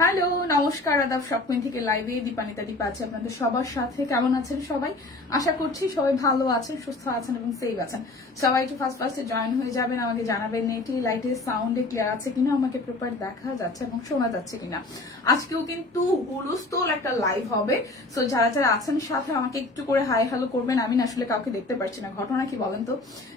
Hello, নমস্কার, আদাব। সবকুইন থেকে লাইভে দীপানিতা দীপা আছে আপনাদের সবার সাথে। কেমন আছেন সবাই? আশা করছি সবাই ভালো আছেন, সুস্থ আছেন এবং সেফ আছেন। সবাই একটু ফার্স্টে জয়েন হয়ে যাবেন, আমাকে জানাবেন নেটে লাইটে সাউন্ডে ক্লিয়ার আছে কিনা, আমাকে প্রপার দেখা যাচ্ছে এবং শোনা যাচ্ছে কিনা। আজকেও কিন্তু হুলস্থুল একটা লাইভ হবে, সো যারা যারা আছেন সাথে আমাকে একটু করে হাই হ্যালো করবেন। আমি আসলে কাউকে দেখতে পাচ্ছি না, ঘটনা কি বলেন তো?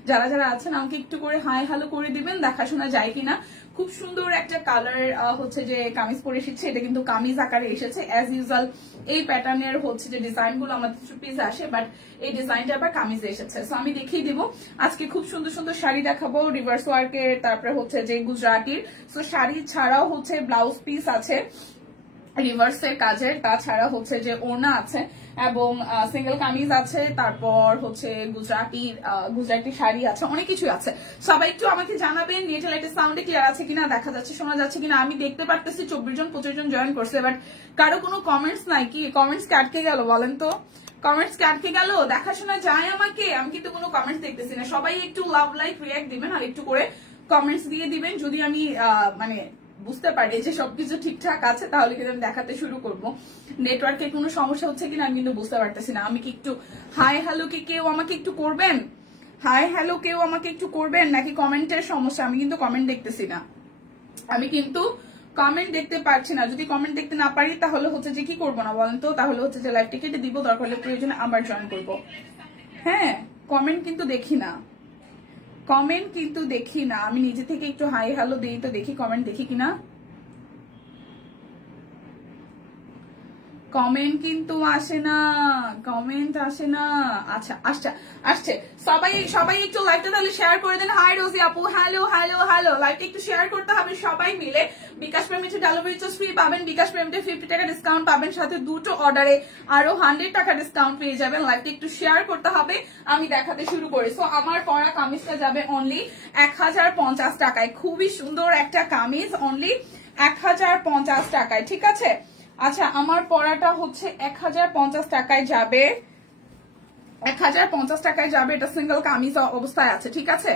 যারা যারা আছেন আমাকে একটু করে হাই হ্যালো করে দিবেন, দেখাশোনা যায় কিনা। খুব সুন্দর একটা কালার হচ্ছে যে কামিজ পরে এসেছে, এটা কিন্তু কামিজ আকারে এসেছে। অ্যাজ ইউজুয়াল এই প্যাটার্নের হচ্ছে যে ডিজাইন গুলো আমাদের পিস আসে, বাট এই ডিজাইনটা আবার কামিজে এসেছে। সো আমি দেখিয়ে দিব আজকে খুব সুন্দর সুন্দর শাড়ি দেখাবো, রিভার্স ওয়ার্কের, তারপরে হচ্ছে যে গুজরাটির। সো শাড়ি ছাড়াও হচ্ছে ব্লাউজ পিস আছে রিভার্সের কাজের, তাছাড়া হচ্ছে যে ওড়না আছে এবং সিঙ্গেল কামিজ আছে, তারপর হচ্ছে গুজরাটি শাড়ি আছে, অনেক কিছু আছে। সবাই একটু আমাকে জানাবেন নেট লাইটের সাউন্ডে ক্লিয়ার আছে কিনা, দেখা যাচ্ছে শোনা যাচ্ছে কিনা। আমি দেখতে পারতেছি 24 জন 25 জন জয়েন করছে, বাট কারো কোনো কমেন্টস নাই। কি কমেন্টস আটকে গেল বলেন তো? কমেন্টস আটকে গেল, দেখাশোনা যায় আমাকে? আমি কিন্তু কোনো কমেন্টস দেখতেছি না। সবাই একটু লাভ লাইক রিয়াক্ট দিবেন আর একটু করে কমেন্টস দিয়ে দিবেন। যদি আমি মানে বুঝতে পারি যে সবকিছু ঠিকঠাক আছে, তাহলে কিন্তু আমি দেখাতে শুরু করবো। নেটওয়ার্কে কোনো সমস্যা হচ্ছে কিনা আমি কিন্তু বুঝতে পারতেছি না। আমি কি একটু হাই হ্যালো কি কেউ আমাকে একটু করবেন? হাই হ্যালো কেউ আমাকে একটু করবেন, নাকি কমেন্টের সমস্যা? আমি কিন্তু কমেন্ট দেখতেছি না, আমি কিন্তু কমেন্ট দেখতে পাচ্ছি না। যদি কমেন্ট দেখতে না পারি তাহলে হচ্ছে যে কি করবো না বলেন তো? তাহলে হচ্ছে যে লাইভ টিকেটে দিব, দরকার হলে প্রয়োজনে আবার জয়েন করবো। হ্যাঁ, কমেন্ট কিন্তু দেখি না, কমেন্ট কিন্তু দেখি না। আমি নিজে থেকে একটু হাই হ্যালো দিই তো দেখি কমেন্ট দেখি কিনা। কমেন্ট কিন্তু আসে না, কমেন্ট আসে না। আচ্ছা আসছে আসছে। সবাই সবাই একটু লাইভটা তাহলে শেয়ার করে দেন। হাই রোজি আপু, হ্যালো হ্যালো হ্যালো। লাইভটা একটু শেয়ার করতে হবে সবাই মিলে। বিকাশ পেমেন্টে ডেলিভারি চার্জ ফ্রি পাবেন, বিকাশ পেমেন্টে 50 টাকা ডিসকাউন্ট পাবেন, সাথে দুটো অর্ডারে আরো 100 টাকা ডিসকাউন্ট পেয়ে যাবেন। লাইভটা একটু শেয়ার করতে হবে, আমি দেখাতে শুরু করি। সো আমার পরা কামিজটা যাবে অনলি 1050 টাকায়। খুবই সুন্দর একটা কামিজ, অনলি 1050 টাকায়, ঠিক আছে? আচ্ছা, আমার পড়াটা হচ্ছে 1050 টাকায় যাবে, 1050 টাকায় যাবে। এটা সিঙ্গেল কামিজ অবস্থায় আছে, ঠিক আছে?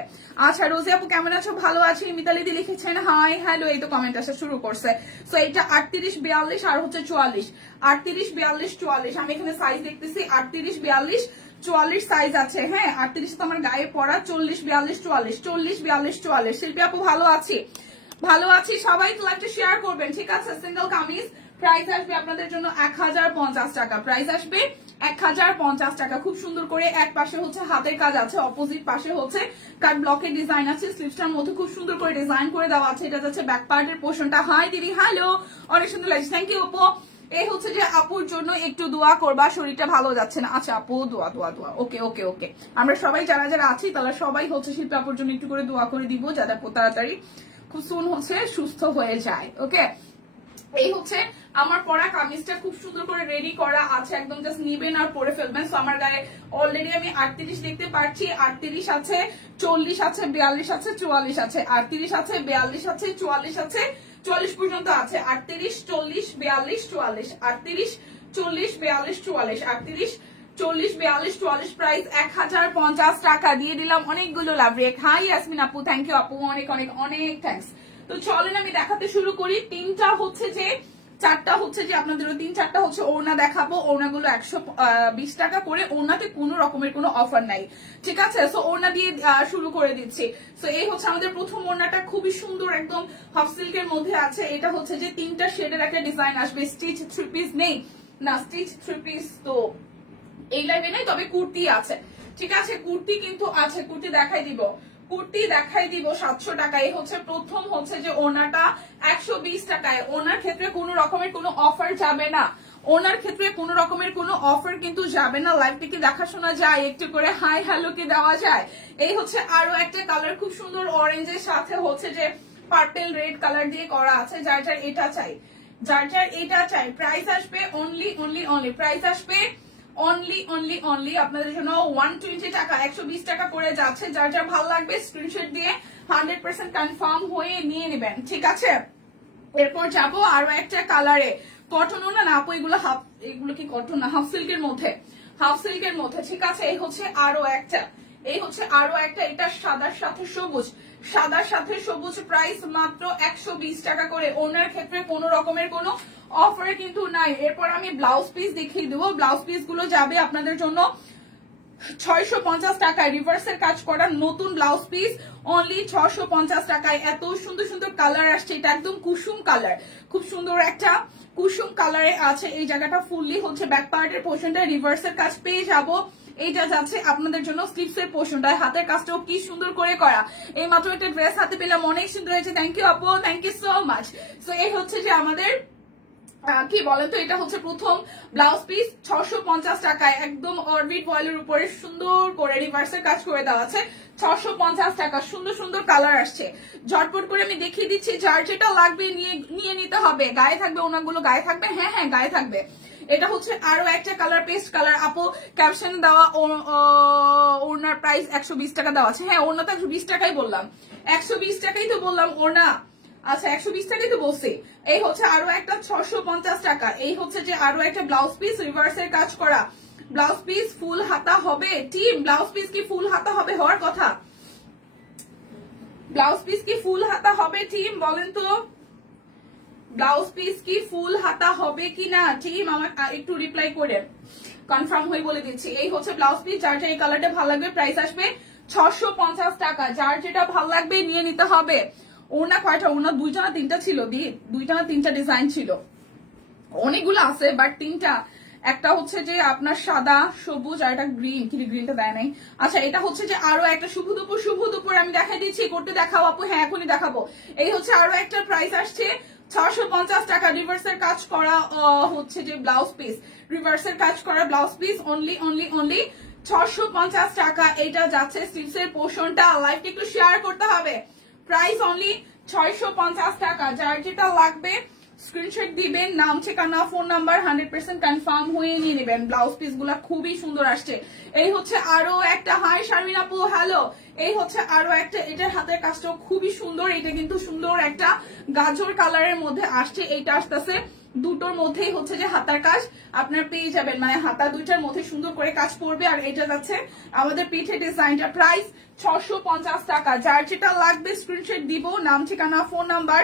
আচ্ছা রোজি আপু কেমন আছো? ভালো আছি। মিতালিদি লিখেছেন হাই হ্যালো, এই তো কমেন্ট আসা শুরু করছে। সো এটা 38 42 আর হচ্ছে 44, 38 42 44। আমি এখানে সাইজ দেখতেছি 38 42 44 সাইজ আছে। হ্যাঁ, 38 তো আমার গায়ে পড়া, 40 42 44, 40 42 44। শিল্পী আপু ভালো আছি, ভালো আছি। সবাই লাইভটা শেয়ার করবেন, ঠিক আছে? সিঙ্গেল কামিজ, প্রাইস আসবে আপনাদের জন্য 1050 টাকা। প্রাইস আসবে 1050 টাকা। খুব সুন্দর করে এক পাশে হচ্ছে হাতের কাজ আছে, অপোজিট পাশে হচ্ছে কাট ব্লকের ডিজাইন আছে। স্লিভসটার মধ্যে খুব সুন্দর করে ডিজাইন করে দেওয়া আছে। এটা যাচ্ছে ব্যাক পার্টের পোর্শনটা। হাই দিদি, হ্যালো, অনেক সুন্দর লাগছে, থ্যাংক ইউ আপু। এই হচ্ছে যে আপুর জন্য একটু দোয়া করবা, শরীরটা ভালো যাচ্ছে না। আচ্ছা আপু, দোয়া দোয়া দোয়া, ওকে ওকে ওকে। আমরা সবাই যারা যারা আছি তারা সবাই হচ্ছে শিল্পী আপুর জন্য একটু করে দোয়া করে দিব, যাতে আপু তাড়াতাড়ি খুব সুন হচ্ছে সুস্থ হয়ে যায়। ওকে, এই হচ্ছে আমার পরা কামিজটা, খুব সুন্দর করে রেডি করা আছে, একদম জাস্ট নিবেন আর পরে ফেলবেন। সো আমার গায়ে অলরেডি আমি 38 দেখতে পাচ্ছি, 38 আছে, 40 আছে, 42 আছে, 44 আছে, 38 আছে, 42 আছে, 44 আছে, 44 পর্যন্ত আছে। 38 40 42 44, 38 40 42 44, 38 40 42 44। প্রাইস 1050 টাকা দিয়ে দিলাম। অনেকগুলো লাভ রেক। হাই ইয়াসমিন আপু, থ্যাংক ইউ আপু, অনেক অনেক অনেক থ্যাংকস। তো চলেন আমি দেখাতে শুরু করি। চারটা হচ্ছে যে আপনাদের 3-4টা হচ্ছে ওড়না দেখাবো। ওড়নাগুলো 120 টাকা করে। ওড়নাতে কোনো রকমের কোনো অফার নাই, ঠিক আছে? সো ওড়না দিয়ে শুরু করে দিচ্ছি। সো এই হচ্ছে আমাদের প্রথম ওড়নাটা, খুবই সুন্দর, একদম হাফ সিল্কের মধ্যে আছে। এটা হচ্ছে যে 3টা শেডের একটা ডিজাইন আসবে। স্টিচ 3 পিস নেই না, স্টিচ 3 পিস তো এই লাইভে নেই, তবে কুর্তি আছে, ঠিক আছে? কুর্তি কিন্তু আছে, কুর্তি দেখাই দিব, কুর্তি দেখাই দিব 700 টাকায়। হচ্ছে প্রথম হচ্ছে যে ওনাটা 120 টাকায়। ওনার ক্ষেত্রে কোনো রকমের কোনো অফার যাবে না, ওনার ক্ষেত্রে কোনো রকমের কোনো অফার কিন্তু যাবে না। লাইভটি কি দেখাশোনা যায়? একটু করে হাই হ্যালো কি দেওয়া যায়? এই হচ্ছে আরো একটা কালার, খুব সুন্দর অরেঞ্জের সাথে হচ্ছে যে পার্পল রেড কালার দিয়ে করা আছে। যার যার এটা চাই, যার যার এটা চাই। প্রাইস আসবে অনলি অনলি অনলি, প্রাইস আসবে অনলি অনলি অনলি আপনাদের জন্য 120 টাকা, 120 টাকা করে যাচ্ছে। যার যার ভালো লাগবে স্ক্রিনশট দিয়ে 100% কনফার্ম হয়ে নিয়ে নেবেন, ঠিক আছে? এরপর যাবো আরো একটা কালারে, কটনও না আপু, এগুলো কি কটন না, হাফ সিল্কের মধ্যে, হাফ সিল্কের মধ্যে, ঠিক আছে? এই হচ্ছে আরো একটা, এই হচ্ছে আরো একটা, এটা সাদার সাথে সবুজ, সাদার সাথে সবুজ, প্রাইস মাত্র 120 টাকা করে। ওনার ক্ষেত্রে কোনো রকমের কোনো অফারে কিন্তু নাই। এরপর আমি ব্লাউজ পিস দেখিয়ে দেবো। ব্লাউজ পিস গুলো যাবে আপনাদের জন্য 650 টাকায়, রিভার্সের কাজ করা নতুন ব্লাউজ পিস অনলি 650 টাকায়। এত সুন্দর সুন্দর কালার আসছে, এটা একদম কুসুম কালার, খুব সুন্দর একটা কুসুম কালারে আছে। এই জায়গাটা ফুললি হচ্ছে ব্যাক পার্টের পোর্শনটা রিভার্সের কাজ পেয়ে যাবো। এইটা যাচ্ছে আপনাদের জন্য স্লিভস এর পোর্শনটা, হাতের কাজটাও কি সুন্দর করে করা। এই মাত্র একটা ড্রেস হাতে পেলাম, অনেক সুন্দর হয়েছে। থ্যাংক ইউ আপু, thank you so much. So এই হচ্ছে যে আমাদের কি বলেন তো, এটা হচ্ছে প্রথম ব্লাউজ পিস 650 টাকায়, একদম অরবিট ভয়েলের উপরে সুন্দর করে রিভার্সের কাজ করে দেওয়া আছে। 650 টাকা, সুন্দর সুন্দর কালার আসছে। ঝটপট করে আমি দেখিয়ে দিচ্ছি, যার যেটা লাগবে নিয়ে নিতে হবে। গায়ে থাকবে ওনাগুলো, গায়ে থাকবে, হ্যাঁ হ্যাঁ গায়ে থাকবে। এটা হচ্ছে আরো একটা কালার, পেস্ট কালার। আপু ক্যাপশন দেওয়া ওনার প্রাইস 120 টাকা দেওয়া আছে। হ্যাঁ ওনা তো 120 টাকাই বললাম, 120 টাকাই তো বললাম ওনা। আচ্ছা 120 টাকাই তো বলছি। এই হচ্ছে আরো একটা 650 টাকা। এই হচ্ছে যে আরো একটা ব্লাউজ পিস রিভার্সের কাজ করা ব্লাউজ পিস, ফুল হাতা হবে টিম। ব্লাউজ পিস কি ফুল হাতা হবে? হওয়ার কথা। ব্লাউজ পিস কি ফুল হাতা হবে টিম? বলেন তো ব্লাউজ পিস কি ফুল হাতা হবে কি না টিম? আমার একটু রিপ্লাই করে কনফার্ম হয়ে বলে দিচ্ছি। এই হচ্ছে ব্লাউজ পিস, যার যে এই কালারটা ভালো লাগবে প্রাইস আসবে 650 টাকা। যার যেটা ভালো লাগবে নিয়ে নিতে হবে। ওনা কয়টা? ওনা দুইটা না তিনটা ছিল দি, দুইটা না তিনটা ডিজাইন ছিল, অনেকগুলো আছে বাট তিনটা। একটা হচ্ছে যে আপনার সাদা সবুজ আর একটা গ্রিন, কিন্তু গ্রিনটা দেয় নাই। আচ্ছা এটা হচ্ছে যে আরো একটা শুভ দুপুর আমি দেখাই দিচ্ছি, করতে দেখাবো আপু? হ্যাঁ এখনই দেখাবো। এই হচ্ছে আরো একটা, প্রাইস আসছে 650 টাকা। রিভার্সের কাজ করা হচ্ছে যে ব্লাউজ পিস, রিভার্সের কাজ করা blouse piece only only only 650 টাকা। এটা যাচ্ছে স্লিভস এর পোর্শনটা। লাইভটা একটু শেয়ার করতে হবে। প্রাইস অনলি 650 টাকা। যার যেটা লাগবে স্ক্রিনশট দিবেন, নাম ঠিকানা ফোন নাম্বার 100% কনফার্ম হয়ে নিয়ে নেবেন। ব্লাউজ পিস গুলা খুবই সুন্দর আসছে। এই হচ্ছে আরো একটা, হাই শারমিন আপু হ্যালো। এই হচ্ছে আরো একটা, এটার হাতের কাজটাও খুবই সুন্দর। এটা কিন্তু সুন্দর একটা গাজর কালারের মধ্যে আসছে। এইটা আসতেছে দুটোর মধ্যেই হচ্ছে যে হাতার কাজ আপনার পেয়ে যাবেন, মানে হাতা দুইটার মধ্যে সুন্দর করে কাজ করবে। আর এটা যাচ্ছে আমাদের পিঠে ডিজাইনটা, প্রাইস 650 টাকা। যার যেটা লাগবে স্ক্রিনশট দিব, নাম ঠিকানা ফোন নাম্বার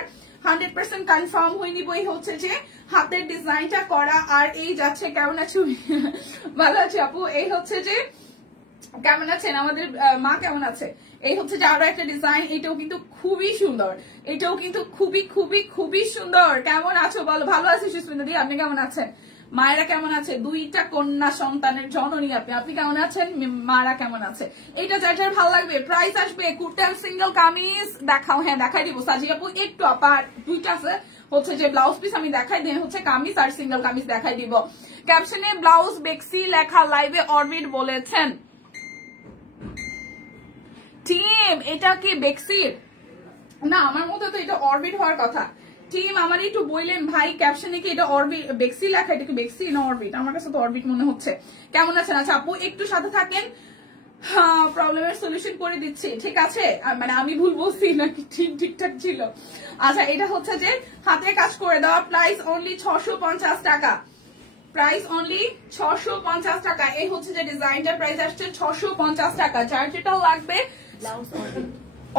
100% কনফার্ম হয়ে নিব। এই হচ্ছে যে হাতের ডিজাইনটা করা। আর এই যাচ্ছে, কেমন আছো? ভালো আছে আপু। এই হচ্ছে যে কেমন আছেন আমাদের মা, কেমন আছে? এই হচ্ছে যে আরো একটা ডিজাইন, এটাও কিন্তু খুবই সুন্দর, এটাও কিন্তু খুবই খুবই খুবই সুন্দর। কেমন আছো বলো? ভালো আছি সুস্মিতা দি, আপনি কেমন আছেন? মায়েরা কেমন আছে? দুইটা কন্যা সন্তানের জননী আপনি, আপনি কেমন আছেন? মারা কেমন আছে? এটা যার যার ভালো লাগবে প্রাইস আসবে। কুর্তার সিঙ্গেল কামিজ দেখাও? হ্যাঁ দেখাই দিব সাজি আপু, একটু আপার দুইটা আছে হচ্ছে যে ব্লাউজ পিস আমি দেখাই দিন, হচ্ছে কামিজ আর সিঙ্গেল কামিজ দেখাই দিব। ক্যাপশনে ব্লাউজ বেক্সি লেখা, লাইভে অরবিট বলেছেন টিম। এটা কি বেক্সির? না আমার মতো তো এটা অরবিট হওয়ার কথা। টিম আমার একটু বললেন ভাই ক্যাপশনে কি এটা অরবিট বেক্সি লেখা, এটা কি বেক্সি না অরবিট? আমার কাছে তো অরবিট মনে হচ্ছে। কেমন আছেন? আচ্ছা আপু একটু সাথে থাকেন, হ্যাঁ প্রবলেমের সলিউশন করে দিচ্ছি, ঠিক আছে? মানে আমি ভুল বলছি নাকি ঠিকঠাক ছিল? আচ্ছা এটা হচ্ছে যে হাতে কাজ করে দেওয়া, প্রাইস অনলি 650 টাকা। প্রাইস অনলি 650 টাকা। এই হচ্ছে যে ডিজাইনটার প্রাইস আসছে 650 টাকা। যার যেটা লাগবে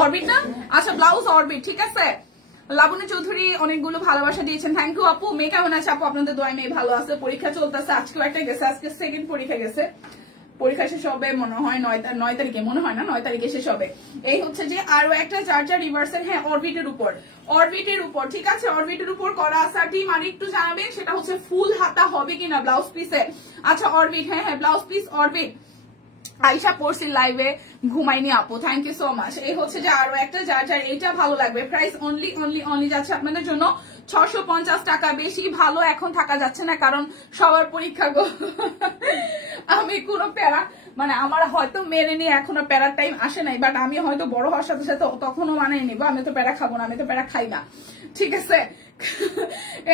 অরবিট না? আচ্ছা ব্লাউজ অরবিট, ঠিক আছে। লাবণী চৌধুরী অনেকগুলো ভালোবাসা দিয়েছেন, থ্যাংক ইউ আপু। মেয়ে কেমন আছে আপু? আপনাদের দোয়ায় মেয়ে ভালো আছে। পরীক্ষা চলতেছে, আজকেও একটা গেছে, আজকে সেকেন্ড পরীক্ষা গেছে। পরীক্ষা শেষ হবে মনে হয় 9 তারিখে, মনে হয় না 9 তারিখে শেষ হবে। এই হচ্ছে যে আরো একটা চার্জার রিভার্সের, হ্যাঁ অরবিটের উপর, অরবিটের উপর, ঠিক আছে অরবিটের উপর করা আছে। টিম আর একটু জানাবেন সেটা হচ্ছে ফুল হাতা হবে কিনা ব্লাউজ পিসে। আচ্ছা অরবিট, হ্যাঁ হ্যাঁ ব্লাউজ পিস অরবিট। আইসা পড়ছি লাইভে, ঘুমাইনি আপু, থ্যাংক ইউ সো মাচ। এই হচ্ছে যে আরো একটা, যার যার এইটা ভালো লাগবে প্রাইস অনলি অনলি অনলি যাচ্ছে আপনাদের জন্য 650 টাকা। বেশি ভালো এখন থাকা যাচ্ছে না, কারণ সবার পরীক্ষা গো। আমি কোনো প্যারা, মানে আমার হয়তো মেনে নিয়ে এখনো প্যারার টাইম আসে নাই, বাট আমি হয়তো বড় হওয়ার সাথে সাথে তখনও মানিয়ে নিবো। আমি তো প্যারা খাবো না, আমি তো প্যারা খাই না, ঠিক আছে।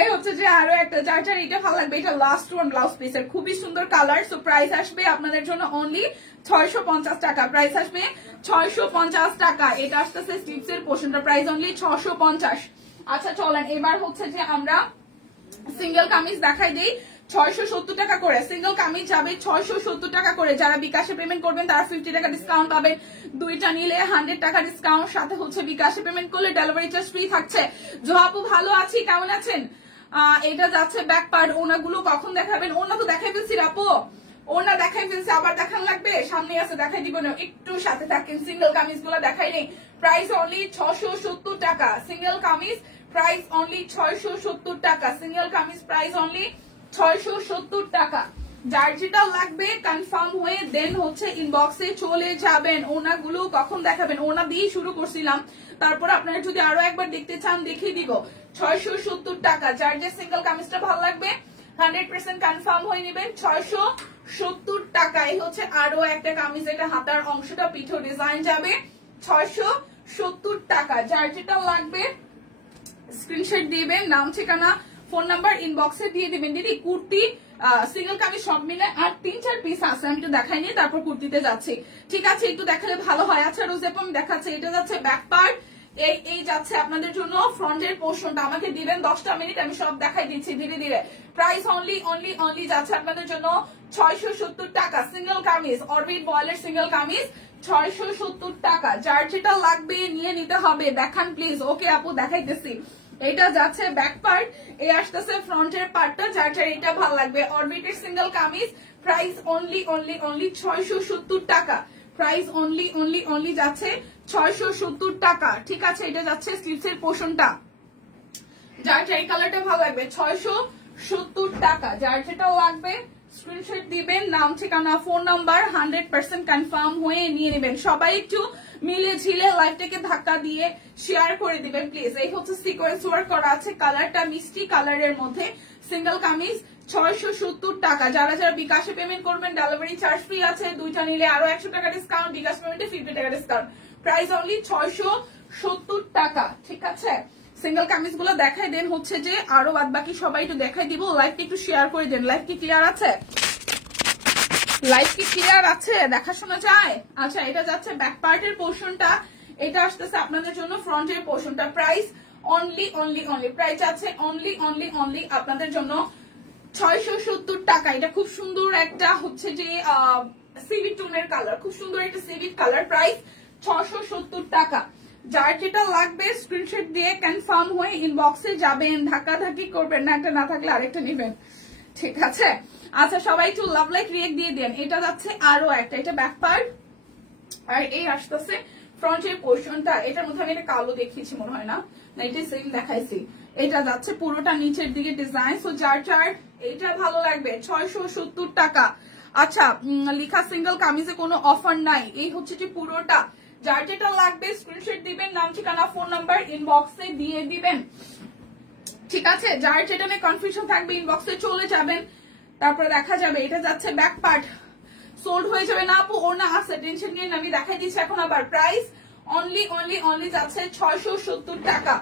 এই হচ্ছে যে আরো একটা, যার যার এটা ভালো লাগবে, এটা লাস্ট ওয়ান ব্লাউজ পিসের, খুবই সুন্দর কালার। সো প্রাইস আসবে আপনাদের জন্য অনলি 650 টাকা। প্রাইস আসবে 650 টাকা। এটা আসতেছে স্লিভস এর পোর্শনটা, প্রাইস অনলি 650। আচ্ছা চলেন এবার হচ্ছে যে আমরা সিঙ্গেল কামিজ দেখাই দেই। 670 টাকা করে সিঙ্গেল কামিজ যাবে 670 টাকা করে। যারা বিকাশে পেমেন্ট করবেন তারা 50 টাকা ডিসকাউন্ট পাবেন, দুইটা নিলে 100 টাকা ডিসকাউন্ট, সাথে হচ্ছে বিকাশে পেমেন্ট করলে ডেলিভারি চার্জ ফ্রি থাকছে। জোহাপু ভালো আছি, কেমন আছেন? এটা যাচ্ছে ব্যাক পার্ট। ওনাগুলো কখন দেখাবেন? ওনা তো দেখাই ফেলছি আপু, ওনা দেখাই ফেলছি, আবার দেখান লাগবে? সামনে আছে, দেখাই দিব না, একটু সাথে থাকেন। সিঙ্গেল কামিজ গুলো দেখাই নেই, প্রাইস অনলি 670 টাকা। সিঙ্গেল কামিজ প্রাইস অনলি 670 টাকা। সিঙ্গেল কামিজ প্রাইস অনলি 670 টাকা। যার যেটা লাগবে কনফার্ম হয়ে দেন হচ্ছে ইনবক্সে চলে যাবেন। ওনাগুলো কখন দেখাবেন? ওনা দিয়ে শুরু করছিলাম, তারপর আপনারা যদি আরো একবার দেখতে চান দেখিয়ে দিব। 670 টাকা। যার যে সিঙ্গেল কামিজটা ভালো লাগবে 100% কনফার্ম হয়ে নেবেন। 670 টাকা। এই হচ্ছে আরো একটা কামিজ, এটা হাতার অংশটা পিঠো ডিজাইন যাবে 670 টাকা। যার যেটা লাগবে স্ক্রিনশট দিবেন, নাম ঠিকানা ফোন নাম্বার ইনবক্সে দিয়ে দিবেন। দিদি কুর্তি সিঙ্গেল কামিজ সব মিলে আর 3-4 পিস আছে, আমি একটু দেখাই নিয়ে তারপর কুর্তিতে যাচ্ছি, ঠিক আছে? একটু দেখালে ভালো হয়। আচ্ছা রোজেপ আমি দেখাচ্ছি, এটা যাচ্ছে ব্যাক পার্ট, এই যাচ্ছে আপনাদের জন্য ফ্রন্টের পোর্শনটা। আমাকে দিবেন 10টা মিনিট, আমি সব দেখাই দিচ্ছি ধীরে ধীরে। প্রাইস অনলি যাচ্ছে আপনাদের জন্য 670 টাকা। সিঙ্গেল কামিজ অরবিট বয়েলের সিঙ্গেল কামিজ 670 টাকা। যার যেটা লাগবে নিয়ে নিতে হবে। দেখান প্লিজ। ওকে আপু দেখাইতেছি। এটা যাচ্ছে ব্যাক পার্ট, এই আসতেছে ফ্রন্টের পার্টটা। যার যার এটা ভালো লাগবে অরবিটের সিঙ্গেল কামিজ প্রাইস অনলি 670 টাকা। প্রাইস অনলি যাচ্ছে 670 টাকা, ঠিক আছে? এটা যাচ্ছে স্লিভসের পোর্শনটা। যার যার এই কালারটা ভালো লাগবে 670 টাকা। যার যেটা লাগবে স্ক্রিনশট দিবেন, নাম ঠিকানা ফোন নাম্বার 100% কনফার্ম হয়ে নিয়ে নেবেন। সবাই একটু মিলে ঝিলে লাইভটাকে ধাক্কা দিয়ে শেয়ার করে দিবেন প্লিজ। এই হচ্ছে সিকোয়েন্স ওয়ার্ক করা আছে, কালারটা মিষ্টি কালারের মধ্যে। সিঙ্গেল কামিজ 670 টাকা। যারা যারা বিকাশে পেমেন্ট করবেন ডেলিভারি চার্জ ফ্রি আছে, দুইটা নিলে আরো 100 টাকা ডিসকাউন্ট, বিকাশ পেমেন্টে 50 টাকা ডিসকাউন্ট। প্রাইস অনলি 670 টাকা, ঠিক আছে? সিঙ্গেল কামিজ গুলো দেখাই দেন হচ্ছে যে আরো বাদ বাকি সবাই একটু দেখাই দিব। লাইভকে একটু শেয়ার করে দেন। লাইভ কি ক্লিয়ার আছে? লাইভ কি ক্লিয়ার আছে? দেখা শোনা যায়? আচ্ছা এটা যাচ্ছে ব্যাক পার্টের পোর্শনটা, এটা আসতেছে আপনাদের জন্য ফ্রন্টের পোর্শনটা। প্রাইস অনলি প্রাইস আছে অনলি আপনাদের জন্য 670 টাকা। এটা খুব সুন্দর একটা হচ্ছে যে সিভিট টোনের কালার, খুব সুন্দর একটা সিভিট কালার। প্রাইস 670 টাকা। যার যেটা লাগবে স্ক্রিনশট দিয়ে কনফার্ম হয়ে ইনবক্সে যাবেন, ধাক্কাধাক্কি করবেন না, একটা না থাকলে আরেকটা নেবেন, ঠিক আছে? আচ্ছা সবাই একটু লাভ লাইক রিয়েক্ট দিয়ে দেন। এটা যাচ্ছে আরো একটা, এটা ব্যাক পার্ট আর এই আসতেছে ফ্রন্টের পোর্শনটা। এটার মধ্যে আমি এটা কালো দেখিয়েছি মনে হয়, না এটা সেম দেখাইছি। এটা যাচ্ছে পুরোটা নিচের দিকে ডিজাইন। সো যার যার এটা ভালো লাগবে 670 টাকা। আচ্ছা লিখা সিঙ্গেল কামিজে কোনো অফার নাই, এই হচ্ছে যে পুরোটা। যার যেটা লাগবে স্ক্রিনশট দিবেন, নাম ঠিকানা ফোন নাম্বার ইনবক্সে দিয়ে দিবেন, ঠিক আছে? যার যেটা নিয়ে কনফিউশন থাকবে ইনবক্সে চলে যাবেন, তারপরে দেখা যাবে। এটা যাচ্ছে ব্যাক পার্ট, সোল্ড হয়ে যাবে না আপু? ওনা আছে, টেনশন নিয়ে আমি দেখাই দিচ্ছি এখন আবার। প্রাইস অনলি যাচ্ছে 670 টাকা।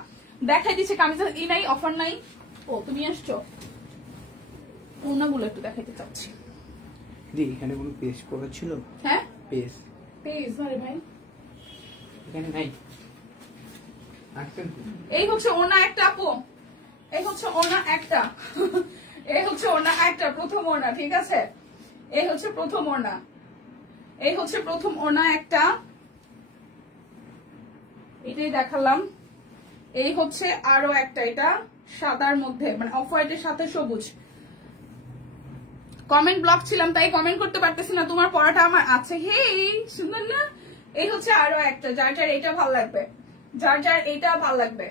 দেখাই দিচ্ছে কামিজের এই নাই, অফার নাই। ও তুমি আসছো, ওনাগুলো একটু দেখাইতে চাচ্ছি। এখানে কোনো পেজ করা ছিল? হ্যাঁ পেজ আরে ভাই এখানে নাই। এই হচ্ছে ওনা একটা আপু, এই হচ্ছে ওনা একটা এই হচ্ছে ওনা একটা, প্রথম ওনা, ঠিক আছে? এই হচ্ছে প্রথম ওনা, এই হচ্ছে প্রথম ওনা একটা, এটাই দেখালাম। এই হচ্ছে আরো একটা, এটা সাদার মধ্যে মানে অফ হোয়াইটের সাথে সবুজ। কমেন্ট ব্লক ছিলাম তাই কমেন্ট করতে পারতেছি না, তোমার পড়াটা আমার আছে। হে সুন্দর না? এই হচ্ছে আরো একটা, যার যার এটা ভাল লাগবে, যার যার এটা ভাল লাগবে,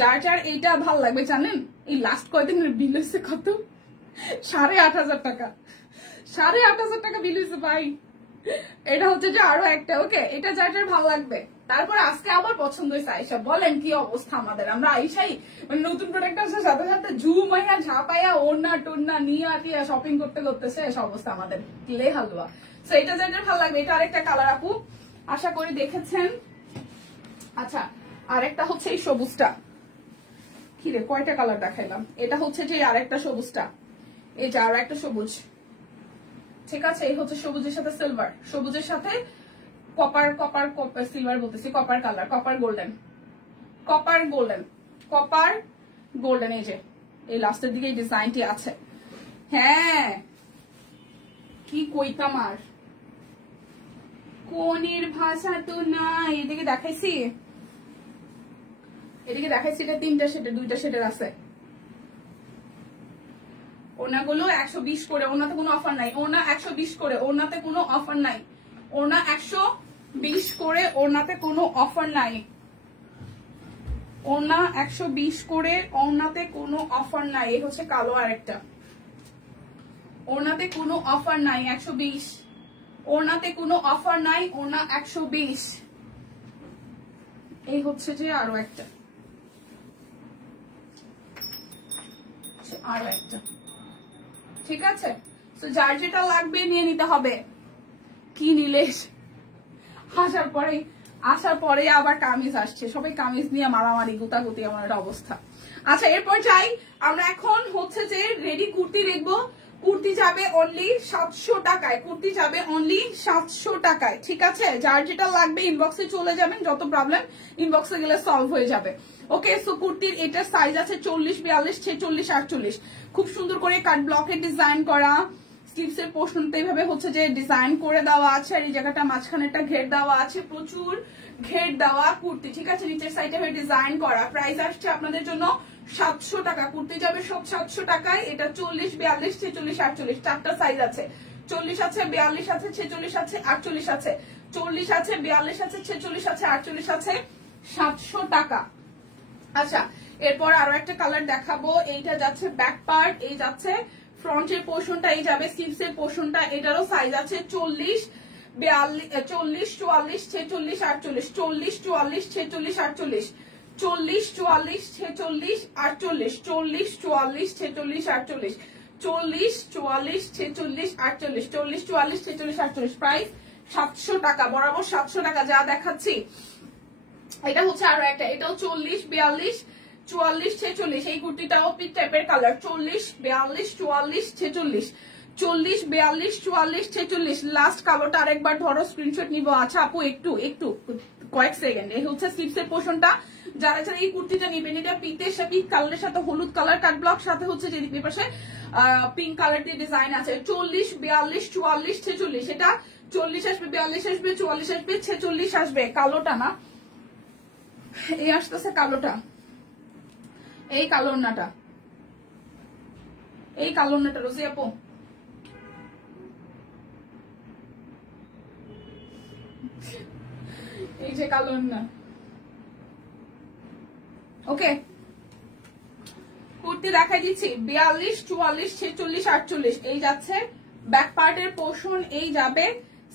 যার যার এইটা ভাল লাগবে। জানেন এই লাস্ট কয়েকদিনের বিল হয়েছে কত? 8,500 টাকা, 8,500 টাকা বিল হয়েছে ভাই। এটা হচ্ছে যে আরো একটা। ওকে এটা যার যার ভালো লাগবে। তারপর আজকে আবার পছন্দ হয়েছে আইসা, বলেন কি অবস্থা আমাদের? আমরা আইসাই মানে নতুন প্রোডাক্ট আসার সাথে সাথে ঝুমাইয়া ঝাপাইয়া ওড়না টোড়না নিয়ে আটিয়া শপিং করতে করতে শেষ অবস্থা আমাদের, কিলে হালুয়া। তো এটা যার যার ভালো লাগবে। এটা আরেকটা কালার আপু, আশা করি দেখেছেন। আচ্ছা আরেকটা হচ্ছে এই সবুজটা, কি রে কয়টা কালার দেখাইলাম? এটা হচ্ছে যে আরেকটা সবুজটা, এই যে আরো একটা সবুজ, ঠিক আছে? এই হচ্ছে সবুজের সাথে সিলভার, সবুজের সাথে কপার সিলভার বলতেছি, কপার কালার, কপার গোল্ডেন, এই যে এই লাস্টের দিকে এই ডিজাইনটি আছে। হ্যাঁ কি কইতাম আর, কোনের ভাষা তো নাই। এদিকে দেখাইছি, এদিকে দেখাইছি, এটা 3টা সেটের 2টা সেটের আছে। ওনাগুলো 120 করে, ওনাতে কোনো অফার নাই। ওনা 120 করে, ওনাতে কোনো অফার নাই। ওনা 120 করে, ওনাতে কোনো অফার নাই। ওনা 120 করে, ওনাতে কোনো অফার নাই। এই হচ্ছে কালো আরেকটা, ওনাতে কোনো অফার নাই 120, ওনাতে কোনো অফার নাই, ওনা 120। এই হচ্ছে যে আরো একটা, আরো একটা। ঠিক আছে, তো যার যেটা লাগবে নিয়ে নিতে হবে। কি নিলে আসার পরে আবার কামিজ আসছে, সবাই কামিজ নিয়ে মারামারি গুতাগুতি, আমার একটা অবস্থা। আচ্ছা এরপর যাই আমরা, এখন হচ্ছে যে রেডি কুর্তি দেখবো। কুর্তি যাবে অনলি 700 টাকায়, কুর্তি যাবে অনলি 700 টাকায়। ঠিক আছে, যার যেটা লাগবে ইনবক্সে চলে যাবেন, যত প্রবলেম ইনবক্সে গেলে সলভ হয়ে যাবে। ওকে, সো কুর্তির এটা সাইজ আছে 40, 42, 46, 48। খুব সুন্দর করে কাট ব্লকের ডিজাইন করা, স্লিভসের পোর্শনটা এইভাবে হচ্ছে যে ডিজাইন করে দেওয়া আছে, আর এই জায়গাটা মাঝখানে একটা ঘের দেওয়া আছে, প্রচুর ঘের দেওয়া কুর্তি। ঠিক আছে, নিচের সাইডে ডিজাইন করা। প্রাইস আসছে আপনাদের জন্য 700 টাকা। কুর্তি যাবে সব 700 টাকায়। এটা 40, 42, 46, 48 চারটা সাইজ আছে। 40 আছে, 42 আছে, 46 আছে, 48 আছে। 40 আছে, 42 আছে, 46 আছে, 48 আছে। 700 টাকা। আচ্ছা এরপর আরো একটা কালার দেখাবো। এইটা যাচ্ছে ব্যাক পার্ট, এই যাচ্ছে ফ্রন্টের পোর্শনটা, এই যাবে স্লিভসের পোর্শনটা। এটারও সাইজ আছে 40, 42, 40, 44, 46, 48, 40, 44, 46, 48, 40, 44, 46, 48, 40, 44, 46, 48, 40, 44, 46, 48, 40, 44, 46, 48। প্রাইস 700 টাকা, বরাবর 700 টাকা। যা দেখাচ্ছি এটা হচ্ছে আরো একটা, এটাও 40, 42, 44, 46। এই কুর্তিটাও পিক টাইপের কালার। 40, 42, 44, 46, 40, 42, 44, 46। লাস্ট কালোটা আরেকবার ধরো, স্ক্রিনশট নিব। আচ্ছা আপু একটু কয়েক সেকেন্ড। এই হচ্ছে স্লিভসের পোর্শনটা। যারা যারা এই কুর্তিটা নিবেন, এটা পিঙ্ক কালারের সাথে হলুদ কালার কাট ব্লক, সাথে হচ্ছে যে পাশে পিঙ্ক কালার দিয়ে ডিজাইন আছে। 40, 42, 44, 46। এটা 40 আসবে, 42 আসবে, 44 আসবে, 46 আসবে। কালোটা না, এই আসতেছে কালোটা, এই কালো ওড়নাটা, এই কালো ওড়নাটা রোজি আপু। এই যে কালো ওড়না। ওকে, কুর্তি দেখাই দিচ্ছি 42, 44, 46, 48। এই যাচ্ছে ব্যাক পার্টের পোর্শন, এই যাবে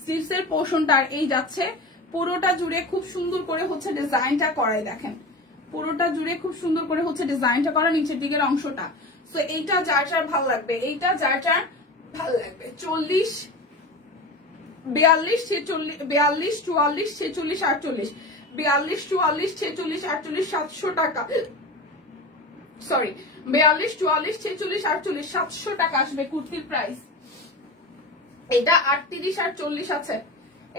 স্লিভসের পোর্শনটা, এই যাচ্ছে পুরোটা জুড়ে খুব সুন্দর করে হচ্ছে ডিজাইনটা করাই। দেখেন পুরোটা জুড়ে খুব সুন্দর করে হচ্ছে ডিজাইনটা করা, নিচের দিকের অংশটা। তো এইটা যার যার ভালো লাগবে, এইটা যার যার ভালো লাগবে। 40, 42, 46, 42, 44, 46, 48, 42, 44, 46, 48, 700 টাকা। সরি, 42, 44, 46, 48, 700 টাকা আসবে কুর্তির প্রাইস। এটা 38 আর 40 আছে,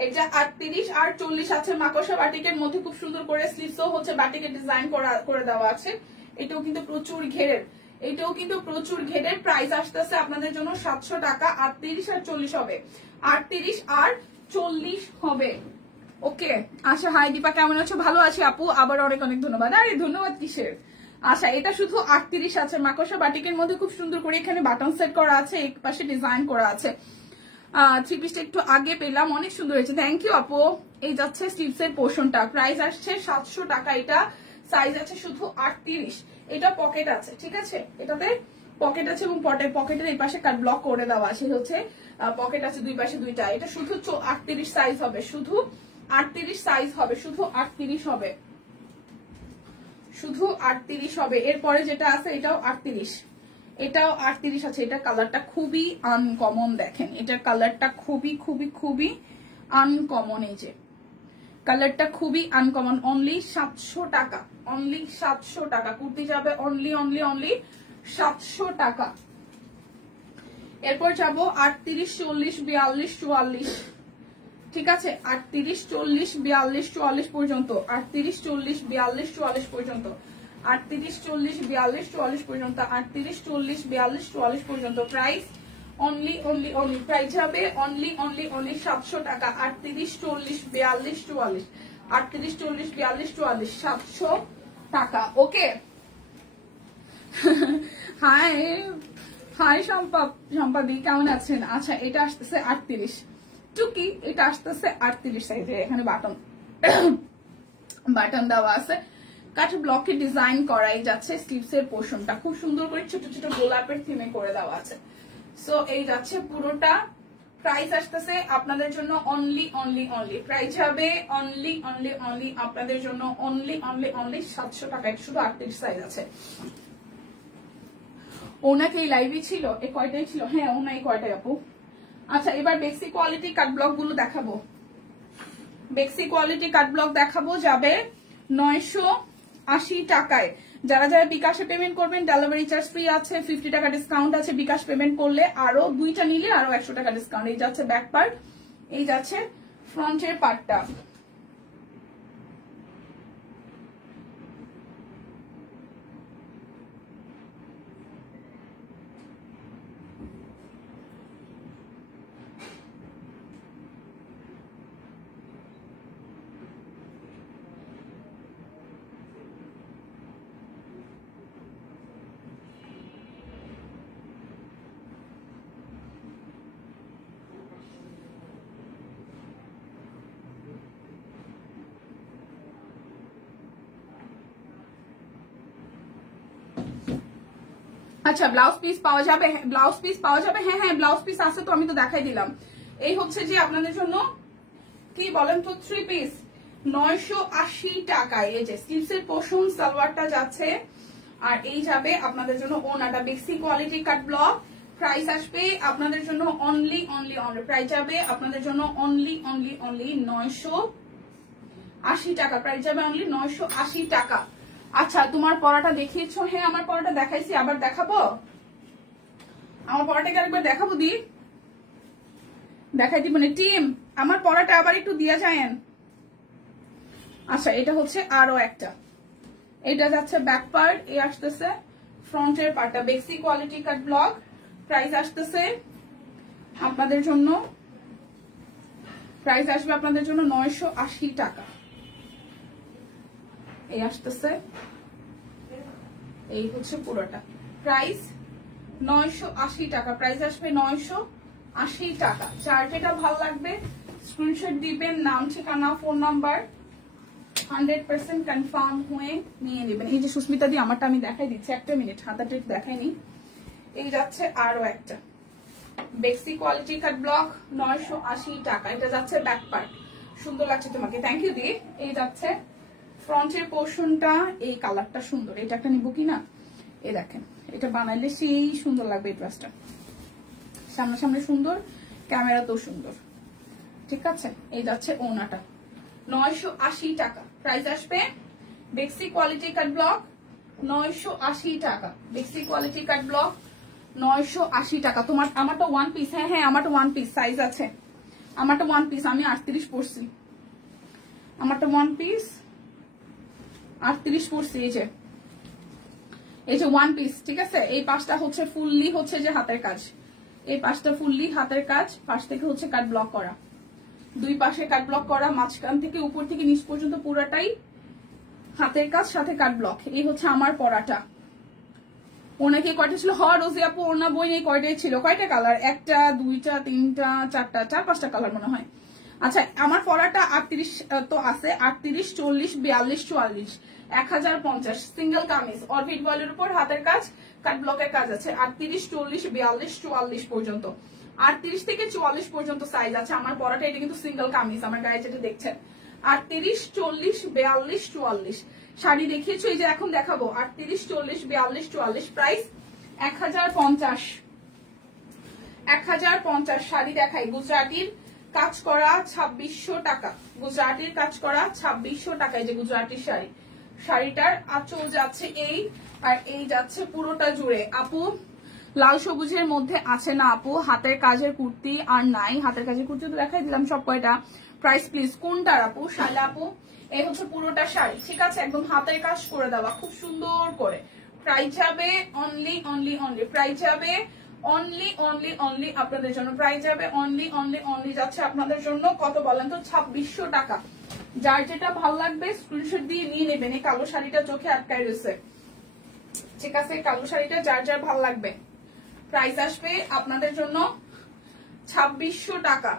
এটা 38 আর 40 আছে। মাকড়সা বাটিকের মধ্যে খুব সুন্দর করে স্লিভসও হচ্ছে বাটিকের ডিজাইন করে দেওয়া আছে। এটাও কিন্তু প্রচুর ঘেরের, এটাও কিন্তু প্রচুর ঘেরের। প্রাইস আসতেছে আপনাদের জন্য 700 টাকা। 38 আর 40 হবে, 38 আর 40 হবে। ওকে, আচ্ছা হাই দীপা, কেমন আছো? ভালো আছি আপু, আবার অনেক অনেক ধন্যবাদ। আরে ধন্যবাদ কিসের। আচ্ছা এটা শুধু 38 আছে। মাকড়সা বাটিকের মধ্যে খুব সুন্দর করে এখানে বাটন সেট করা আছে, এক পাশে ডিজাইন করা আছে। থ্রি পিসটা একটু আগে পেলাম, অনেক সুন্দর হয়েছে, থ্যাংক ইউ আপু। এই যাচ্ছে স্লিভসের পোর্শনটা, প্রাইস আসছে 700 টাকা। এটা সাইজ আছে শুধু 38। এটা পকেট আছে, ঠিক আছে, এটাতে পকেট আছে এবং পকেটের এই পাশে কাট ব্লক করে দেওয়া আছে, হচ্ছে পকেট আছে দুই পাশে দুইটা। এটা শুধু 38 সাইজ হবে, শুধু 38 সাইজ হবে, শুধু 38 হবে, শুধু 38 হবে। এরপরে যেটা আছে এটাও 38, এটাও 38 আছে। এটা কালারটা খুবই আনকমন, দেখেন এটার কালারটা খুবই খুবই খুবই আনকমন। এই যে কালারটা খুবই আনকমন। অনলি 700 টাকা, অনলি 700 টাকা। কুর্তি যাবে অনলি অনলি অনলি 700 টাকা। এরপর যাবো 38, 40, 42, 44। ঠিক আছে, 38, 40, 42, 44 পর্যন্ত, 38, 40, 42, 44 পর্যন্ত, 38, 40, 42, 44 পর্যন্ত, 38, 40, 42, 44 পর্যন্ত। প্রাইস অনলি প্রাইস হবে অনলি 700 টাকা। 38, 40, 42, 44, 38, 40, 42, 44, 700 টাকা। ওকে। হাই সম্পাদি কেমন আছেন? আচ্ছা, এটা আসতেছে 38 টুকি, এটা আসতেছে 38 সাইজে। এখানে বাটন দেওয়া আছে, কাঠ ব্লকে ডিজাইন করাই যাচ্ছে। স্লিভস এর পোর্শনটা খুব সুন্দর করে ছোট ছোট গোলাপের থিমে করে দেওয়া আছে। সো এই যাচ্ছে পুরোটা। প্রাইস আসতেছে আপনাদের জন্য অনলি প্রাইস হবে অনলি আপনাদের জন্য অনলি 700 টাকা। এটা শুধু 38 সাইজ আছে। ওনাকে এই লাইভই ছিল, এই কয়টাই ছিল? হ্যাঁ, ওনা এই কয়টাই আপু। আচ্ছা, এবার বেক্সি কোয়ালিটি কাট ব্লক গুলো দেখাবো। বেক্সি কোয়ালিটি কাট ব্লক দেখাবো, যাবে 980 টাকায়। যারা যারা বিকাশে পেমেন্ট করবেন ডেলিভারি চার্জ ফ্রি আছে, 50 টাকা ডিসকাউন্ট আছে। বিকাশ পেমেন্ট করলে আরো 2টা নিলে আরো 100 টাকা ডিসকাউন্ট। এই যাচ্ছে ব্যাক পার্ট, এই যাচ্ছে ফ্রন্টের পার্টটা। আচ্ছা, ব্লাউজ পিস পাওয়া যাবে? হ্যাঁ, ব্লাউজ পিস আছে তো, আমি তো দেখাই দিলাম। এই হচ্ছে যে আপনাদের জন্য কি বলেন তো, 3 পিস 980 টাকায়। এই যে স্লিভস এর পোর্শন, সালোয়ারটা যাচ্ছে, আর এই যাবে আপনাদের জন্য ওনাটা। বেক্সি কোয়ালিটি কাট ব্লক। প্রাইস আসবে আপনাদের জন্য অনলি প্রাইস যাবে আপনাদের জন্য অনলি 980 টাকা। প্রাইস যাবে অনলি 980 টাকা। আচ্ছা, তোমার পড়াটা দেখিয়েছো? হ্যাঁ, আমার পড়াটা দেখাইছি, আবার দেখাবো? আমার পড়াটাকে আরেকবার দেখাবো? দেখাই দিব না টিম, আমার পড়াটা আবার একটু দিয়া যায়েন। আচ্ছা, এটা হচ্ছে আরো একটা, এটা যাচ্ছে ব্যাক পার্ট, এই আসতেছে ফ্রন্টের পার্টটা। বেক্সি কোয়ালিটি কাট ব্লক। প্রাইস আসতেছে আপনাদের জন্য, প্রাইস আসবে আপনাদের জন্য 980 টাকা। এই আসতেছে, এই হচ্ছে পুরোটা। প্রাইস 980 টাকা। প্রাইস আসবে 980 টাকা। যার যেটা ভালো লাগবে স্ক্রিনশট দিবেন, নাম, ঠিকানা, ফোন নাম্বার 100% কনফার্ম হয়ে নিয়ে নেবেন। এই যে সুস্মিতা দি, আমারটা আমি দেখাই দিচ্ছি, একটা মিনিট, হাতাটা একটু দেখাইনি। এই যাচ্ছে আরো একটা বেক্সি কোয়ালিটি কাট ব্লক, 980 টাকা। এটা যাচ্ছে ব্যাক পার্ট, সুন্দর লাগছে তোমাকে, থ্যাংক ইউ দি। এই যাচ্ছে ফ্রন্টের পোর্শনটা, এই কালারটা সুন্দর, এটা একটা নিবো কিনা? এই দেখেন, এটা বানাইলে সেই সুন্দর লাগবে। এই ড্রেসটা সামনাসামনি সুন্দর, ক্যামেরাতেও সুন্দর, ঠিক আছে। এই যাচ্ছে ওনাটা, 980 টাকা। প্রাইস আসবে বেক্সি কোয়ালিটি কাট ব্লক 980 টাকা। বেক্সি কোয়ালিটি কাট ব্লক 980 টাকা। তোমার, আমারটা ওয়ান পিস। হ্যাঁ, আমারটা ওয়ান পিস সাইজ আছে, আমারটা ওয়ান পিস। আমি 38 পড়ছি, আমারটা ওয়ান পিস 38 পড়ছি। এই যে ওয়ান পিস, ঠিক আছে। এই পাশটা হচ্ছে ফুললি হচ্ছে যে হাতের কাজ, এই পাশটা ফুললি হাতের কাজ, পাশ থেকে হচ্ছে কাট ব্লক করা, দুই পাশে কাট ব্লক করা, মাঝখান থেকে উপর থেকে নিচ পর্যন্ত পুরাটাই হাতের কাজ, সাথে কাট ব্লক। এই হচ্ছে আমার পরাটা। ওনাকে কয়টা ছিল? রোজি আপু, ওনা বই নেই, কয়টাই ছিল? কয়টা কালার? একটা, দুইটা, তিনটা, চারটা, 4-5টা কালার মনে হয়। আচ্ছা, আমার পরাটা 38 তো আছে, 38, 40, 42, 44, 1050 সিঙ্গেল কামিজ, অরবিট বয়েলের উপর হাতের কাজ, কাট ব্লকের কাজ আছে। 38, 40, 42, 44 পর্যন্ত, 38 থেকে 44 পর্যন্ত সাইজ আছে আমার পরাটা। এটা কিন্তু সিঙ্গেল কামিজ, আমার গায়ে যেটা দেখছেন। 38, 40, 42, 44 শাড়ি দেখিয়েছো, এই যে এখন দেখাবো 38, 40, 42, 44। প্রাইস 1050। 1050 শাড়ি দেখাই। গুজরাটির কাজ করা 2600 টাকা, গুজরাটির কাজ করা 2600 টাকা। এই যে গুজরাটির শাড়ি, শাড়িটার আঁচল যাচ্ছে এই, আর এই যাচ্ছে পুরোটা জুড়ে। আপু, লাল সবুজের মধ্যে আছে না আপু হাতের কাজের কুর্তি? আর নাই, হাতের কাজের কুর্তি তো দেখাই দিলাম সব কয়টা। প্রাইস প্লিজ কোনটার আপু? শাইলা আপু, এই হচ্ছে পুরোটা শাড়ি, ঠিক আছে, একদম হাতের কাজ করে দেওয়া, খুব সুন্দর করে। প্রাইস যাবে অনলি অনলি অনলি, প্রাইস যাবে অনলি অনলি অনলি আপনাদের জন্য, প্রাইস যাবে অনলি অনলি অনলি যাচ্ছে আপনাদের জন্য কত বলেন তো? 2600 টাকা। যার যেটা ভালো লাগবে স্ক্রিনশট দিয়ে নিয়ে নেবেন। এই কালো শাড়িটা চোখে আটকায় রয়েছে, ঠিক আছে, কালো শাড়িটা যার যার ভালো লাগবে। প্রাইস আসবে আপনাদের জন্য 2600 টাকা।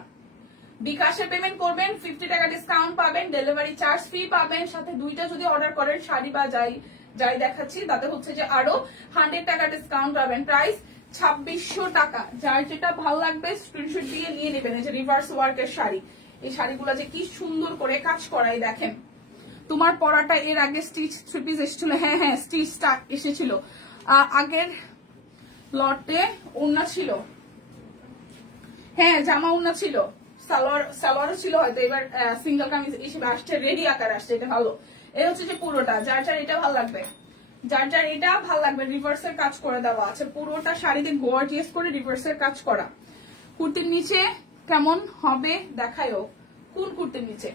বিকাশে পেমেন্ট করবেন, 50 টাকা ডিসকাউন্ট পাবেন, ডেলিভারি চার্জ ফ্রি পাবেন, সাথে দুইটা যদি অর্ডার করেন শাড়ি বা যাই দেখাচ্ছি তাতে হচ্ছে যে আরো 100 টাকা ডিসকাউন্ট পাবেন। প্রাইস 2600 টাকা। যার যেটা ভালো লাগবে স্ক্রিনশট দিয়ে নিয়ে নেবেন। এই যে রিভার্স ওয়ার্কের শাড়ি, এই শাড়িগুলো যে কি সুন্দর করে কাজ করাই দেখেন। তোমার পরাটা এর আগে স্টিচ থ্রি পিস এসেছিল? হ্যাঁ হ্যাঁ, স্টিচটা এসেছিল আগের লটে। ওড়না ছিল, হ্যাঁ জামা ওড়না ছিল, সালোয়ারও ছিল হয়তো, এবার সিঙ্গেল কামিজ হিসেবে আসছে, রেডি আকার আসছে, এটা ভালো। এই হচ্ছে যে পুরোটা, যার যার এটা ভালো লাগবে, যার যার এটা ভালো লাগবে। রিভার্সের কাজ করে দেওয়া আছে পুরোটা শাড়িতে, গর্জিয়াস করে রিভার্সের কাজ করা। কুর্তির নিচে কেমন হবে দেখায়ও, কোন কুর্তির নিচে?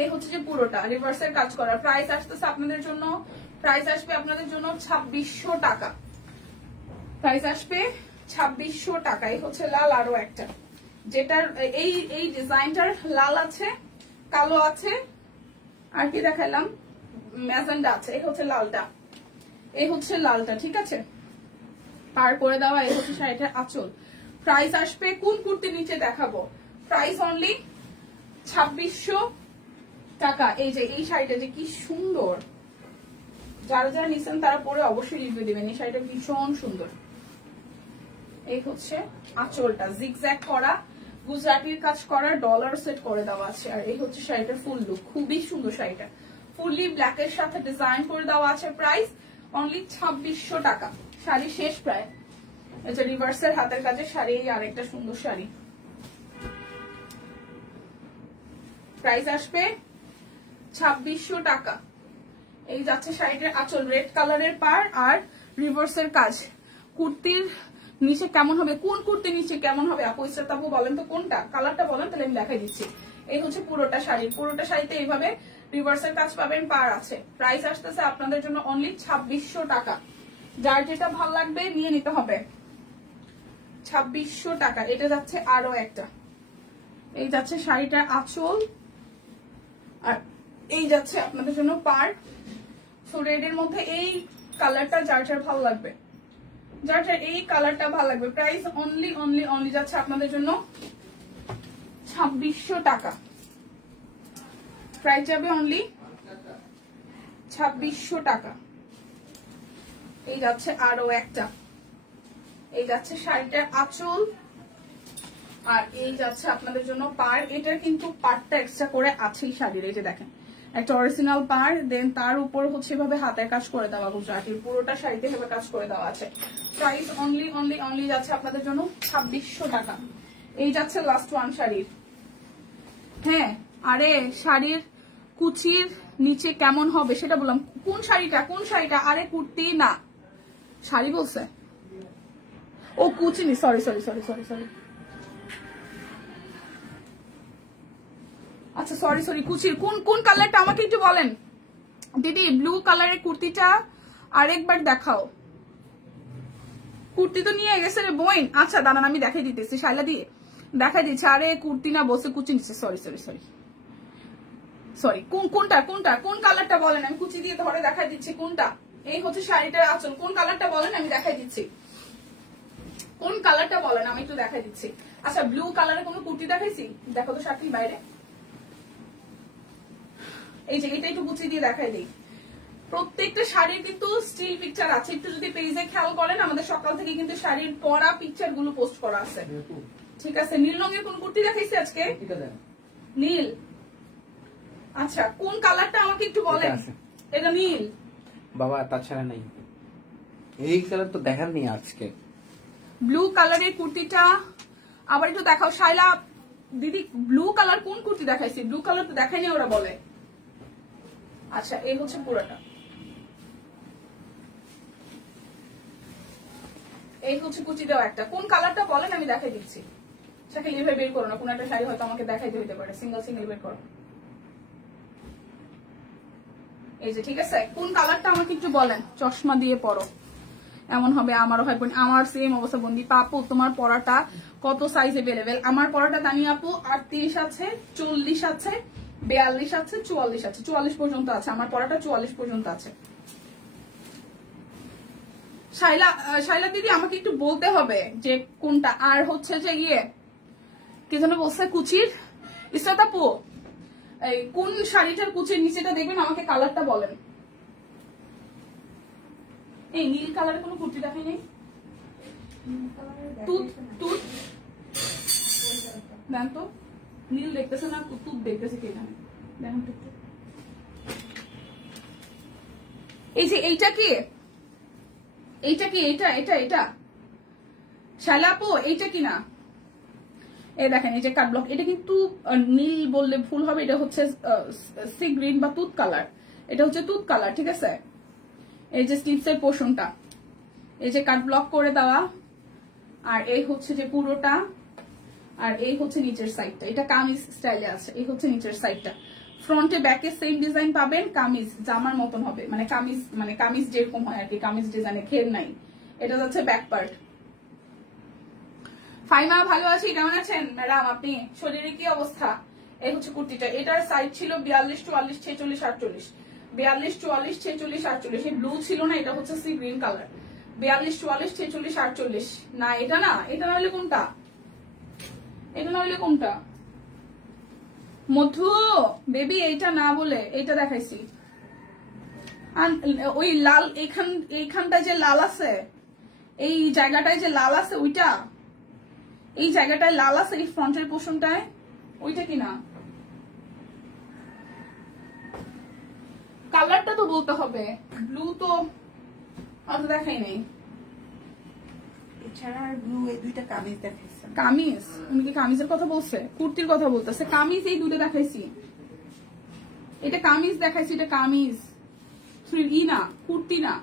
এই হচ্ছে যে পুরোটা রিভার্সের কাজ করা। প্রাইস আসতেছে আপনাদের জন্য, প্রাইস আসবে আপনাদের জন্য 2600 টাকা। প্রাইস আসবে 2600 টাকা। এই হচ্ছে লাল আরো একটা, যেটার এই ডিজাইনটার লাল আছে, কালো আছে, আর কি দেখালাম, ম্যাজেন্ডা আছে। এই হচ্ছে লালটা, এই হচ্ছে লালটা, ঠিক আছে, পার করে দেওয়া। এই হচ্ছে শাড়িটার আঁচল। প্রাইস আসবে কোন কুর্তির নিচে দেখাবো? প্রাইস অনলি 2600 টাকা। এই যে এই শাড়িটা যে কি সুন্দর, যারা যারা নিচ্ছেন তারা পরে অবশ্যই রিভিউ দিবেন। এই শাড়িটা ভীষণ সুন্দর। এই হচ্ছে আঁচলটা, জিগজ্যাগ করা, গুজরাটির কাজ করা, ডলার সেট করে দেওয়া আছে। আর এই হচ্ছে শাড়িটার ফুল লুক, খুবই সুন্দর শাড়িটা, ফুললি ব্ল্যাক এর সাথে ডিজাইন করে দেওয়া আছে। প্রাইস অনলি 2600 টাকা। শাড়ি শেষ প্রায়। এই যে রিভার্সের হাতের কাজে শাড়ি, আরেকটা সুন্দর শাড়ি। প্রাইস আসবে 2600 টাকা। এই যাচ্ছে শাড়িটার আঁচল, রেড কালারের পার আর রিভার্সের কাজ। কুর্তির নিচে কেমন হবে? কোন কুর্তির নিচে কেমন হবে আপু? ইসরাত বলেন তো কোনটা, কালারটা বলেন তাহলে আমি দেখাই দিচ্ছি। এই হচ্ছে পুরোটা শাড়ি, পুরোটা শাড়িতে এইভাবে রিভার্সের কাজ পাবেন, পার আছে। প্রাইস আসতেছে আপনাদের জন্য অনলি 2600 টাকা। যার যেটা ভালো লাগবে নিয়ে নিতে হবে। 2600 টাকা। এটা যাচ্ছে আরো একটা, এই যাচ্ছে শাড়িটার আঁচল, আর এই যাচ্ছে আপনাদের জন্য পার। সো রেডের মধ্যে এই কালারটা যার যার ভালো লাগবে, যার যার এই কালারটা ভালো লাগবে। প্রাইস অনলি অনলি অনলি যাচ্ছে আপনাদের জন্য 2600 টাকা। প্রাইস যাবে অনলি 2600 টাকা। এই যাচ্ছে আরো একটা, এই যাচ্ছে শাড়িটার আঁচল, আর এই যাচ্ছে আপনাদের জন্য পার। এটার কিন্তু পারটা এক্সট্রা করে আছেই শাড়ির, এই যে দেখেন একটা অরিজিনাল পার, দেন তার উপর হচ্ছে এভাবে হাতের কাজ করে দেওয়া, গুজরাটির পুরোটা শাড়িতে এভাবে কাজ করে দেওয়া আছে। প্রাইস অনলি অনলি অনলি যাচ্ছে আপনাদের জন্য 2600 টাকা। এই যাচ্ছে লাস্ট ওয়ান শাড়ির। হ্যাঁ, আরে শাড়ির কুচির নিচে কেমন হবে সেটা বললাম। কোন শাড়িটা, কোন শাড়িটা? আরে কুর্তি না, শাড়ি বলছে, ও কুচি নি, sorry sorry sorry sorry sorry, আচ্ছা সরি সরি, কুচির কোন কোন কালারটা আমাকে একটু বলেন দিদি। ব্লু কালারের কুর্তিটা আরেকবার দেখাও। কুর্তি তো নিয়ে গেছে রে বোন। আচ্ছা দাঁড়ান আমি দেখাই দিতেছি, শাইলা দিয়ে দেখাই দিচ্ছি। আরে কুর্তি না বসে কুচি নিচ্ছে, সরি সরি সরি সরি। কোনটা কোনটা কোন কালারটা বলেন, আমি কুচি দিয়ে ধরে দেখাই দিচ্ছি কোনটা। এই হচ্ছে শাড়িটার আঁচল, কোন কালারটা বলেন আমি দেখাই দিচ্ছি, কোন কালারটা বলেন আমি একটু দেখাই দিচ্ছি। আচ্ছা ব্লু কালারের কোনো কুর্তি দেখাইছি? দেখো তো শাড়ির বাইরে, এই যে এটা একটু কুচি দিয়ে দেখাই দিই। প্রত্যেকটা শাড়ির কিন্তু স্টিল পিকচার আছে, একটু যদি পেজে খেয়াল করেন আমাদের সকাল থেকে কিন্তু শাড়ির পরা পিকচার গুলো পোস্ট করা আছে, ঠিক আছে। নীল রঙের কোন কুর্তি দেখাইছি আজকে? নীল, আচ্ছা কোন কালারটা আমাকে একটু বলেন। এটা নীল বাবা, তাছাড়া নাই। এই কালার তো দেখার নেই আজকে। ব্লু কালারের কুর্তিটা আবার একটু দেখাও শাইলা দিদি। ব্লু কালার কোন কুর্তি দেখাইছি? ব্লু কালার তো দেখাইনি ওরা বলে। আচ্ছা এই হচ্ছে পুরোটা, এই হচ্ছে কুচি দেওয়া একটা। কোন কালারটা বলেন আমি দেখাই দিচ্ছি। শাকিল এইভাবে বের করো না, কোন একটা শাড়ি হয়তো আমাকে দেখাইতে হইতে পারে, সিঙ্গেল সিঙ্গেল বের করো। এই যে ঠিক আছে, কোন কালারটা আমাকে একটু বলেন, চশমা দিয়ে পরো এমন হবে আমারও হয় বোন, আমার সেম অবস্থা বন্দি। পাপু তোমার পরাটা কত সাইজ अवेलेबल? আমার পরাটা দানি আপু 38 আছে, 40 আছে, 42 আছে, 44 আছে, 44 পর্যন্ত আছে আমার পরাটা, 44 পর্যন্ত আছে। শাইলা দিদি আমাকে একটু বলতে হবে যে কোনটা। আর হচ্ছে যে কি যেন বলছে কুচির, ইসরাত আপু এই কোন শাড়িটার কুচির নিচেটা দেখবেন, আমাকে কালারটা বলেন। এই নীল কালারের কোনো কুর্তি দেখাই নেই, দেন তো নীল দেখতেছে না, তুত দেখতেছে কি এখানে, দেখেন তো। এই যে এইটা কি, এইটা কি, এটা এটা এটা শালা আপু এইটা কি না? এই দেখেন এই যে কাট ব্লক, এটা কিন্তু নীল বললে ভুল হবে, এটা হচ্ছে সি গ্রিন বা তুত কালার, এটা হচ্ছে তুত কালার, ঠিক আছে। এই যে স্লিভসের পোর্শনটা, এই যে কাট ব্লক করে দেওয়া, আর এই হচ্ছে যে পুরোটা, আর এই হচ্ছে নিচের সাইডটা, এটা কামিজ স্টাইলে আছে। এই হচ্ছে নিচের সাইডটা, ফ্রন্টে ব্যাকে সেম ডিজাইন পাবেন, কামিজ জামার মতন হবে, মানে কামিজ যেরকম হয় আর কি, কামিজ ডিজাইনে ঘের নাই। এটা হচ্ছে ব্যাক পার্ট। ফাইমা ভালো আছি, কেমন আছেন ম্যাডাম আপনি? শরীরে কি অবস্থা? এই হচ্ছে কুর্তিটা, এটার সাইজ ছিল 42, 44, 46, 48, 42, 44, 46, 48। এই ব্লু ছিল না, এটা হচ্ছে সি গ্রিন কালার। 42, 44, 46, 48 না, এটা না, এটা না হলে কোনটা, এটা না হলে কোনটা? মধু বেবি এইটা না বলে এইটা দেখাইছি। ওই লাল এইখানটায় যে লাল আছে, এই জায়গাটায় যে লাল আছে ওইটা, এই জায়গাটায় লাল আছে এই ফ্রন্টের পোর্শনটায়, ওইটা কিনা? কালারটা তো বলতে হবে, ব্লু তো অত দেখাই নেই। এছাড়া আর ব্লু এই দুইটা কামিজ দেখাইছে। কামিজ? উনি কি কামিজের কথা বলছে? কুর্তির কথা বলতেছে। কামিজ এই দুটো দেখাইছি, এটা কামিজ দেখাইছি, এটা কামিজ ই না, কুর্তি না।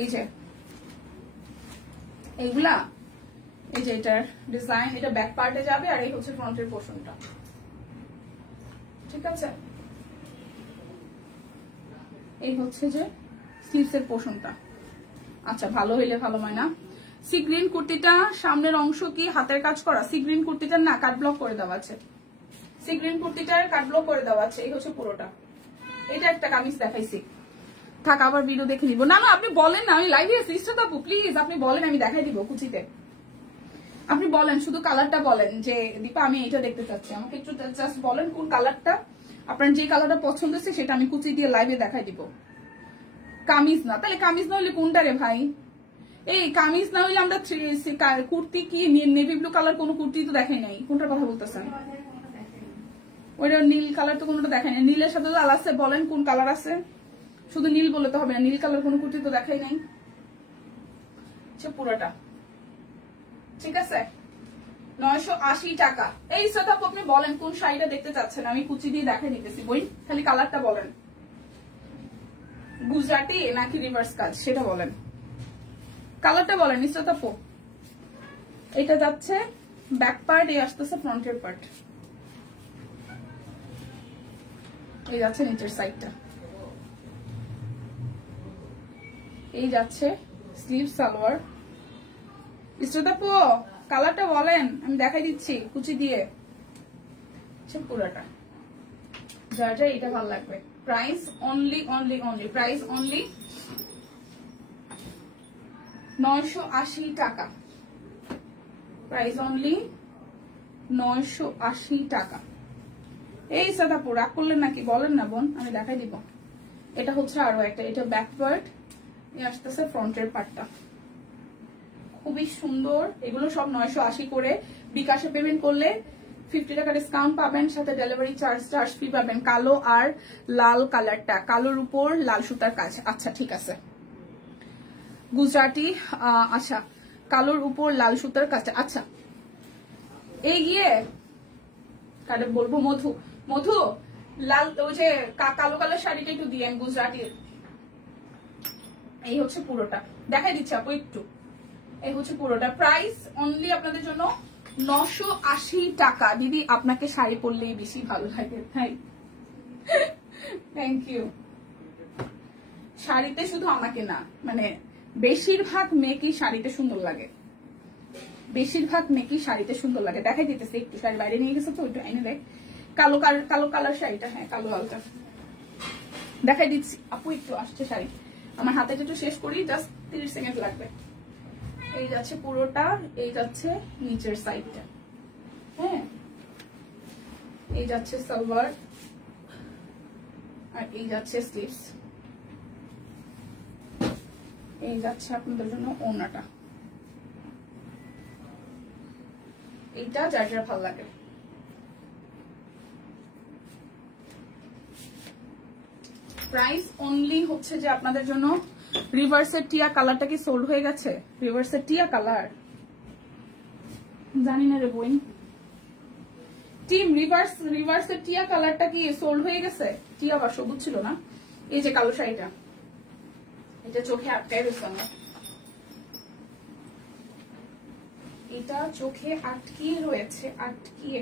এই যে এইগুলা, এই যে এটার ডিজাইন, এটা ব্যাক পার্টে যাবে, আর এই হচ্ছে ফ্রন্টের পোর্শনটা, ঠিক আছে। এই হচ্ছে যে স্লিভসের পোর্শনটা। আচ্ছা ভালো হইলে ভালো হয় না। সি গ্রিন কুর্তিটা সামনের অংশ কি হাতের কাজ করা? সি গ্রিন কুর্তিটার না, কাট ব্লক করে দেওয়া আছে। সি গ্রিন কুর্তিটার কাট ব্লক করে দেওয়া আছে। এই হচ্ছে পুরোটা। এটা একটা কামিজ দেখাইছি, থাক আবার ভিডিও দেখে নিব। না না আপনি বলেন না, আমি লাইভে আছি। আপু প্লিজ আপনি বলেন, আমি দেখাই দিব কুচিতে। আপনি বলেন, শুধু কালারটা বলেন যে দীপা আমি এটা দেখতে চাচ্ছি, আমাকে একটু জাস্ট বলেন কোন কালারটা, আপনার যে কালারটা পছন্দ হচ্ছে সেটা আমি কুচি দিয়ে লাইভে দেখাই দিব। কামিজ না, তাহলে কামিজ না হলে কোনটা রে ভাই? এই কামিজ না হলে আমরা কুর্তি কি নেভি ব্লু কালার কোন কুর্তি তো দেখাই নাই, কোনটার কথা বলতেছেন? ওইটা নীল কালার তো কোনটা দেখাই নাই। নীলের সাথে লাল আছে, বলেন কোন কালার আছে? শুধু নীল বলে তো হবে না, নীল কালার কোন কুর্তি তো দেখাই নাই। পুরোটা ঠিক আছে 980 টাকা। এই শ্রোতা আপনি বলেন কোন শাড়িটা দেখতে চাচ্ছেন, আমি কুচি দিয়ে দেখাই দিতেছি। বই খালি কালারটা বলেন, গুজরাটি নাকি রিভার্স কাজ সেটা বলেন, কালারটা বলেন শ্রোতা আপু। এটা যাচ্ছে ব্যাক পার্ট, এই আসতেছে ফ্রন্টের পার্ট, এই যাচ্ছে নিচের সাইডটা, এই যাচ্ছে স্লিভ সালোয়ার। ইস্রতাপু কালারটা বলেন, আমি দেখাই দিচ্ছি কুচি দিয়ে। পুরাটা যার যা এটা ভালো লাগবে। প্রাইস অনলি প্রাইস অনলি 980 টাকা। প্রাইস অনলি 980 টাকা। এই ইস্রতাপু রাগ করলেন নাকি? বলেন না বোন, আমি দেখাই দিব। এটা হচ্ছে আরো একটা, এটা ব্যাক পার্ট, আসতেছে ফ্রন্টের পার্টটা, খুবই সুন্দর। এগুলো সব 980 করে। বিকাশে পেমেন্ট করলে 50 টাকা ডিসকাউন্ট পাবেন, সাথে ডেলিভারি চার্জ ফ্রি পাবেন। কালো আর লাল কালারটা, কালোর উপর লাল সুতার কাজ। আচ্ছা ঠিক আছে, গুজরাটি। আচ্ছা কালোর উপর লাল সুতার কাজ। আচ্ছা এই গিয়ে কারে বলবো, মধু লাল ওই যে কালো কালার শাড়িটা একটু দিয়ে গুজরাটির। এই হচ্ছে পুরোটা, দেখাই দিচ্ছি আপু একটু। এই হচ্ছে পুরোটা, প্রাইস অনলি আপনাদের জন্য 980 টাকা। দিদি আপনাকে শাড়ি পরলেই বেশি ভালো লাগে, থ্যাংক ইউ। শাড়িতে শুধু আমাকে না, মানে বেশিরভাগ মেয়েকেই শাড়িতে সুন্দর লাগে, বেশিরভাগ মেয়েকেই শাড়িতে সুন্দর লাগে। দেখাই দিতেছে একটু, শাড়ি বাইরে নিয়ে গেছে তো একটু এনে দেখ। কালো কালার শাড়িটা, হ্যাঁ কালো আলটা দেখাই দিচ্ছি আপু, একটু আসছে শাড়ি। আমার হাতে একটু শেষ করি, জাস্ট 30 সেকেন্ড লাগবে। এই যাচ্ছে পুরোটা, এই যাচ্ছে নিচের সাইডটা, হ্যাঁ এই যাচ্ছে সালোয়ার, আর এই যাচ্ছে স্লিভস, এই যাচ্ছে আপনাদের জন্য ওড়নাটা। এইটা যার যার ভালো লাগে। প্রাইস অনলি হচ্ছে যে আপনাদের জন্য, রিভার্সের টিয়া কালারটা কি সোল্ড হয়ে গেছে? রিভার্সের টিয়া কালার জানি না রে বোন, টিম রিভার্সের টিয়া কালারটা কি সোল্ড হয়ে গেছে? টিয়া বা সবুজ ছিল না? এই যে কালো শাড়িটা, এটা চোখে আটকায় রয়েছে আমার, এটা চোখে আটকিয়ে রয়েছে, আটকিয়ে।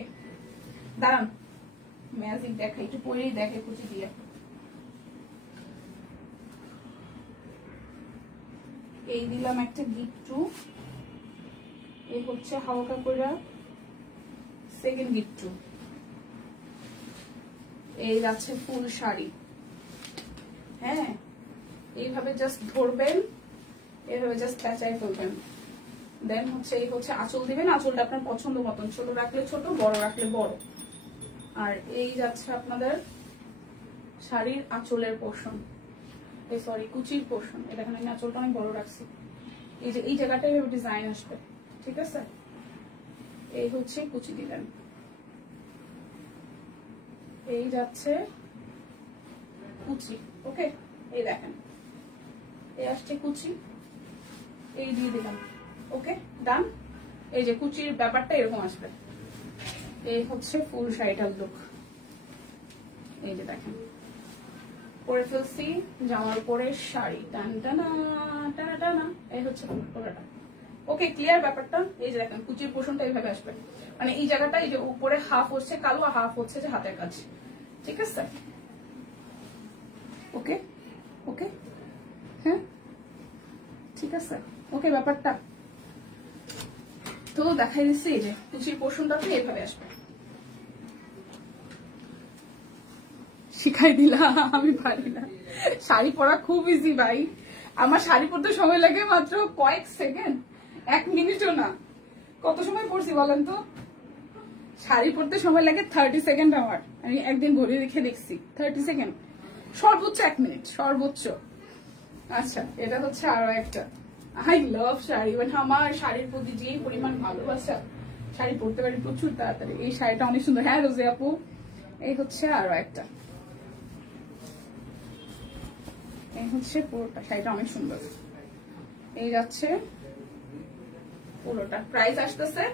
দাঁড়ান ম্যাজিক দেখা, একটু পরেই দেখে কুচি দিয়ে। এই দিলাম একটা গিট্টু, এই হচ্ছে হালকা করে সেকেন্ড গিট্টু, এই যাচ্ছে ফুল শাড়ি, হ্যাঁ এইভাবে জাস্ট ধরবেন, এইভাবে জাস্ট প্যাঁচাই ফেলবেন। দেন হচ্ছে এই হচ্ছে আঁচল দিবেন, আঁচলটা আপনার পছন্দ মতন, ছোট রাখলে ছোট, বড় রাখলে বড়। আর এই যাচ্ছে আপনাদের শাড়ির আঁচলের পোর্শন, এই সরি কুচির পোর্শন। এটা এখানে আমি আঁচলটা অনেক বড় রাখছি, এই যে এই জায়গাটাই এভাবে ডিজাইন আসবে, ঠিক আছে? এই হচ্ছে কুচি দিলেন, এই যাচ্ছে কুচি, ওকে এই দেখেন এই আসছে কুচি, এই দিয়ে দিলাম, ওকে ডান। এই যে কুচির ব্যাপারটা এরকম আসবে। এই হচ্ছে ফুল শাড়িটার লুক, এই যে দেখেন পরে ফেলছি জামার উপরে শাড়ি, টান টানা টানা টানা, এই হচ্ছে পুরোটা। ওকে ক্লিয়ার ব্যাপারটা? এই যে দেখেন কুচির পোর্শনটা এইভাবে আসবে, মানে এই জায়গাটা এই যে উপরে হাফ হচ্ছে কালো আর হাফ হচ্ছে যে হাতের কাজ, ঠিক আছে? ওকে ওকে হ্যাঁ ঠিক আছে, ওকে ব্যাপারটা তো দেখাই দিচ্ছি। এই যে কুচির পোর্শনটা এইভাবে আসবে, শিখাই দিলাম, আমি পারি না। শাড়ি পরা খুব ইজি ভাই, আমার শাড়ি পরতে সময় লাগে মাত্র কয়েক সেকেন্ড, 1 মিনিটও না। কত সময় পরছি বলেন তো? শাড়ি পরতে সময় লাগে 30 সেকেন্ড আমার, আমি একদিন ঘড়ি রেখে দেখছি 30 সেকেন্ড, সর্বোচ্চ 1 মিনিট সর্বোচ্চ। আচ্ছা এটা হচ্ছে আরো একটা, আই লাভ শাড়ি, মানে আমার শাড়ির প্রতি যে পরিমাণ ভালোবাসা, শাড়ি পরতে পারি প্রচুর তাড়াতাড়ি। এই শাড়িটা অনেক সুন্দর, হ্যাঁ রোজে আপু। এই হচ্ছে আরো একটা, এই হচ্ছে পুরোটা, শাড়িটা অনেক সুন্দর। এই যাচ্ছে পুরোটা, প্রাইস আসতেছে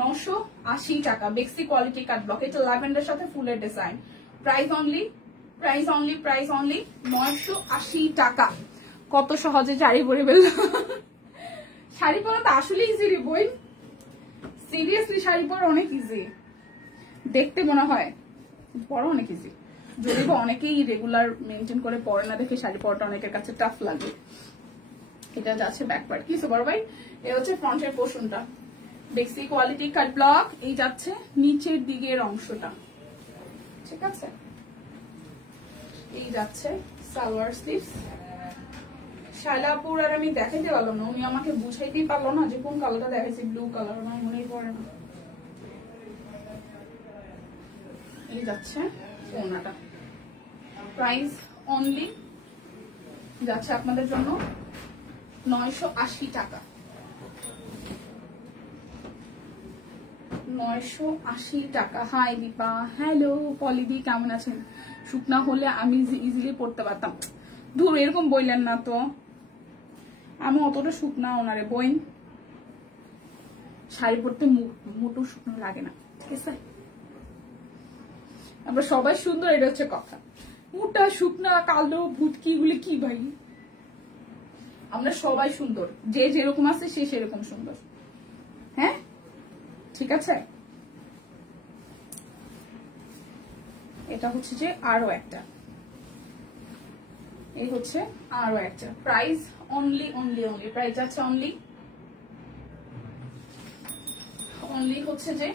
980 টাকা, বেক্সি কোয়ালিটি কাট ব্লক, এটা ল্যাভেন্ডার সাথে ফুলের ডিজাইন। প্রাইস অনলি 980 টাকা। কত সহজে শাড়ি পরে ফেললাম। শাড়ি পরা তো আসলে ইজি রে বই, সিরিয়াসলি শাড়ি পরা অনেক ইজি, দেখতে মনে হয় পরা অনেক ইজি, যদিও অনেকেই রেগুলার মেনটেন করে পরে না দেখে শাড়ি পরাটা অনেকের কাছে টাফ লাগে। এটা যাচ্ছে ব্যাক পার্ট, কি সুপার ভাই। এই হচ্ছে ফ্রন্টের পোর্শনটা, বেক্সি কোয়ালিটি কাট ব্লক। এই যাচ্ছে নিচের দিকের অংশটা, ঠিক আছে? এই যাচ্ছে সালোয়ার স্লিভস। শাইলাপুর আর আমি দেখাইতে পারলাম না, উনি আমাকে বুঝাইতেই পারলো না যে কোন কালারটা দেখাইছি, ব্লু কালার, আমার মনেই পড়ে না। এই যাচ্ছে ওড়নাটা, প্রাইস অনলি যাচ্ছে আপনাদের জন্য 980 টাকা। 980 টাকা। হাই দীপা, হ্যালো পলিদি, কেমন আছেন? শুকনা হলে আমি ইজিলি পড়তে পারতাম, দূর এরকম বললেন না তো, আমি অতটা শুকনা ওনারে বই, শাড়ি পরতে মোটো শুকনো লাগে না, ঠিক আছে? আমরা সবাই সুন্দর, এটা হচ্ছে কথা। মোটা শুকনা কালো ভুটকি গুলি কি ভাই, আমরা সবাই সুন্দর, যে যেরকম আছে সে সেরকম সুন্দর। হ্যাঁ ঠিক আছে, এটা হচ্ছে যে আরো একটা, এই হচ্ছে আরো একটা। Price only only only, price আছে অনলি অনলি হচ্ছে যে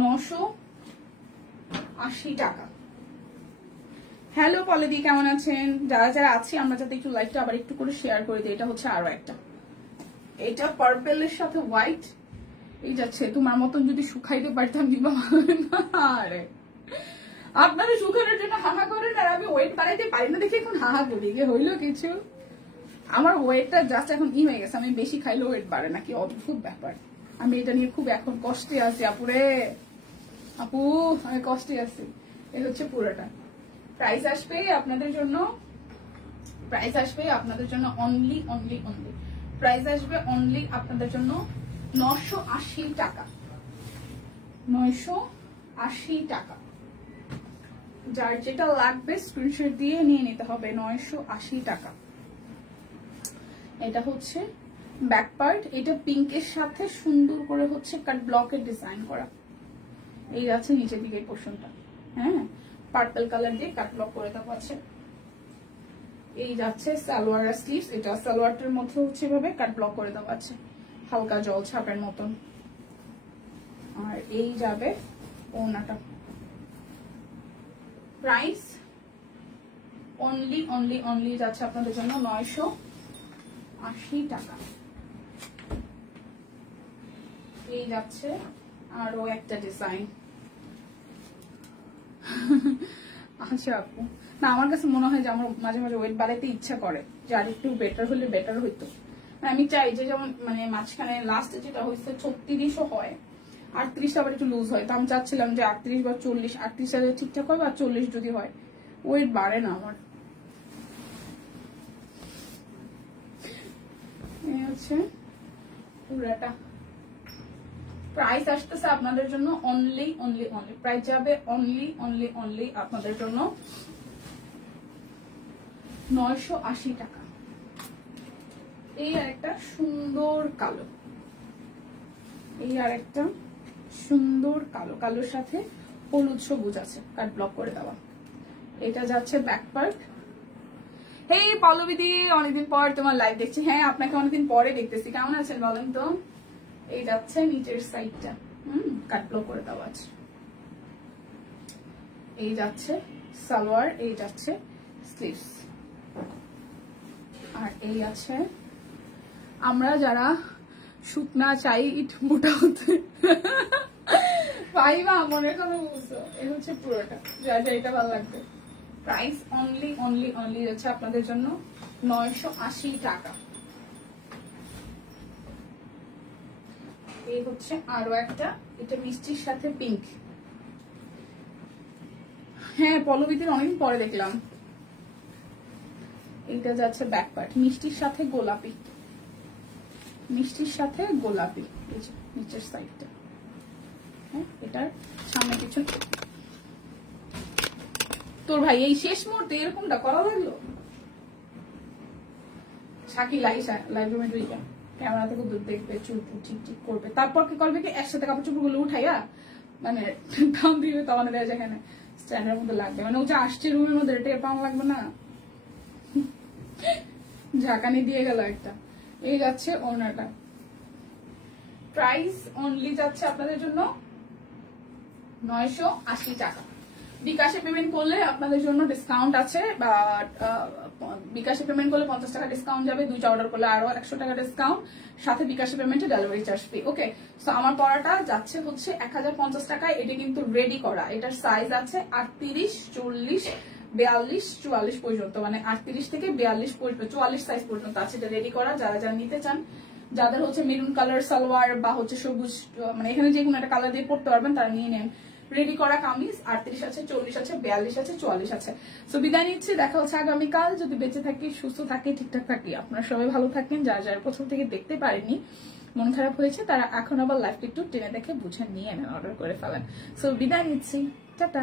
980 টাকা। হ্যালো পলিদি, কেমন আছেন? যারা যারা আছি আমরা যাতে একটু লাইভটা আবার একটু করে শেয়ার করে দিই। এটা হচ্ছে আরো একটা, এটা পার্পেলের সাথে হোয়াইট। এই যাচ্ছে, তোমার মতন যদি শুকাইতে পারতাম কিংবা আরে আপনারা শুকানোর জন্য হাহা করেন আর আমি ওয়েট বাড়াইতে পারি না দেখে এখন হাহা করি। গে হইলো কিছু, আমার ওয়েটটা জাস্ট এখন হয়ে গেছে, আমি বেশি খাইলে ওয়েট বাড়ে না, কি অদ্ভুত ব্যাপার। আমি এটা নিয়ে খুব এখন কষ্টে আছি আপুরে, আপু আমি কষ্টে আছি। এই হচ্ছে পুরোটা। প্রাইস আসবে আপনাদের জন্য, প্রাইস আসবে আপনাদের জন্য অনলি অনলি অনলি, প্রাইস আসবে অনলি আপনাদের জন্য 980 টাকা। 980 টাকা। যার যেটা লাগবে স্ক্রিনশট দিয়ে নিয়ে নিতে হবে। 980 টাকা। এটা হচ্ছে ব্যাক পার্ট, এটা পিঙ্কের সাথে সুন্দর করে হচ্ছে কাট ব্লকের ডিজাইন করা। এই আছে নিচের দিকে পোর্শনটা, হ্যাঁ পার্পল কালার দিয়ে কাট ব্লক করে দেওয়া আছে। এই যাচ্ছে সালোয়ার স্লিভস, এটা সালোয়ারটার মধ্যে হচ্ছে এভাবে কাট ব্লক করে দেওয়া আছে হালকা জল ছাপের মতন। আর এই যাবে ওড়নাটা। প্রাইস অনলি অনলি অনলি যাচ্ছে আপনাদের জন্য 980 টাকা। এই যাচ্ছে আরো একটা ডিজাইন। আচ্ছা আপু, না আমার কাছে মনে হয় যে আমার মাঝে মাঝে ওয়েট বাড়াইতে ইচ্ছা করে, যে আর একটু বেটার হলে বেটার হইতো। আমি চাই যে যেমন মানে মাঝখানে লাস্টে যেটা হয়েছে 36ও হয়, 38 আবার একটু লুজ হয়, তো আমি চাচ্ছিলাম যে 38 বা 40, 38 সালে ঠিকঠাক হয় বা 40 যদি হয়, ওয়েট বাড়ে না আমার। এই হচ্ছে পুরাটা। প্রাইস আসতেছে আপনাদের জন্য অনলি অনলি অনলি, প্রাইস যাবে অনলি অনলি অনলি আপনাদের জন্য 980 টাকা। এই আর একটা সুন্দর কালো, এই আর একটা সুন্দর কালো, কালোর সাথে হলুদ সবুজ আছে কাট ব্লক করে দেওয়া। এটা যাচ্ছে ব্যাক পার্ট। হেই পল্লবীদি, অনেকদিন পর তোমার লাইভ দেখছি। হ্যাঁ আপনাকে অনেকদিন পরে দেখতেছি, কেমন আছেন বলেন তো? এই যাচ্ছে নিচের সাইডটা, কাট ব্লক করে দেওয়া আছে। এই যাচ্ছে সালোয়ার, এই যাচ্ছে স্লিভস। আর এই আছে আমরা যারা শুকনা চাই ইট মোটা হতে পাইবা মনে কোনো বুঝছো। এই হচ্ছে পুরোটা, যা যা এটা ভালো লাগবে। প্রাইস অনলি অনলি অনলি যাচ্ছে আপনাদের জন্য 980 টাকা। এই হচ্ছে আরো একটা, এটা মিষ্টির সাথে পিঙ্ক। হ্যাঁ পল্লবীদের অনেকদিন পরে দেখলাম। এটা যাচ্ছে ব্যাক পার্ট, মিষ্টির সাথে গোলাপি, মিষ্টির সাথে গোলাপি। এই যে নিচের সাইডটা, হ্যাঁ এটার সামনে কিছু। তোর ভাই এই শেষ মুহূর্তে এরকমটা করা লাগলো। শাকিল লাইভ রুমে ঢুইকা ক্যামেরা থেকে দূর দেখবে, চুল ঠিক ঠিক করবে, তারপর কি করবে কি একসাথে কাপড় চোপড় গুলো উঠাইয়া মানে দাম দিবে, তখন যেখানে স্ট্যান্ডের মধ্যে লাগবে, মানে ও যে আসছে রুমের মধ্যে এটা পাওয়া লাগবে না। ঝাঁকানি দিয়ে গেল একটা। এই যাচ্ছে ওড়নাটা। প্রাইস অনলি যাচ্ছে আপনাদের জন্য 980 টাকা। বিকাশে পেমেন্ট করলে আপনাদের জন্য ডিসকাউন্ট আছে, বা বিকাশে পেমেন্ট করলে 50 টাকা ডিসকাউন্ট যাবে, 2টা অর্ডার করলে আরো 100 টাকা ডিসকাউন্ট, সাথে বিকাশে পেমেন্টে ডেলিভারি চার্জ ফ্রি। ওকে, সো আমার পড়াটা যাচ্ছে হচ্ছে 1050 টাকায়। এটা কিন্তু রেডি করা, এটার সাইজ আছে 38, 40, 42, 44 পর্যন্ত, মানে 38 থেকে 42 পর্যন্ত, 44 সাইজ পর্যন্ত আছে। এটা রেডি করা, যারা যারা নিতে চান, যাদের হচ্ছে মেরুন কালার সালোয়ার বা হচ্ছে সবুজ, মানে এখানে যে কোনো একটা কালার দিয়ে পড়তে পারবেন তারা নিয়ে নেন। রেডি করা কামিজ 38 আছে, 40 আছে, 42 আছে, 44 আছে। সো বিদায় নিচ্ছি, দেখা হচ্ছে আগামীকাল, যদি বেঁচে থাকি, সুস্থ থাকি, ঠিকঠাক থাকি। আপনারা সবাই ভালো থাকেন। যারা যারা প্রথম থেকে দেখতে পারেননি, মন খারাপ হয়েছে, তারা এখন আবার লাইভটা একটু টেনে দেখে বুঝে নিয়ে নেন, অর্ডার করে ফেলেন। সো বিদায় নিচ্ছি, টাটা।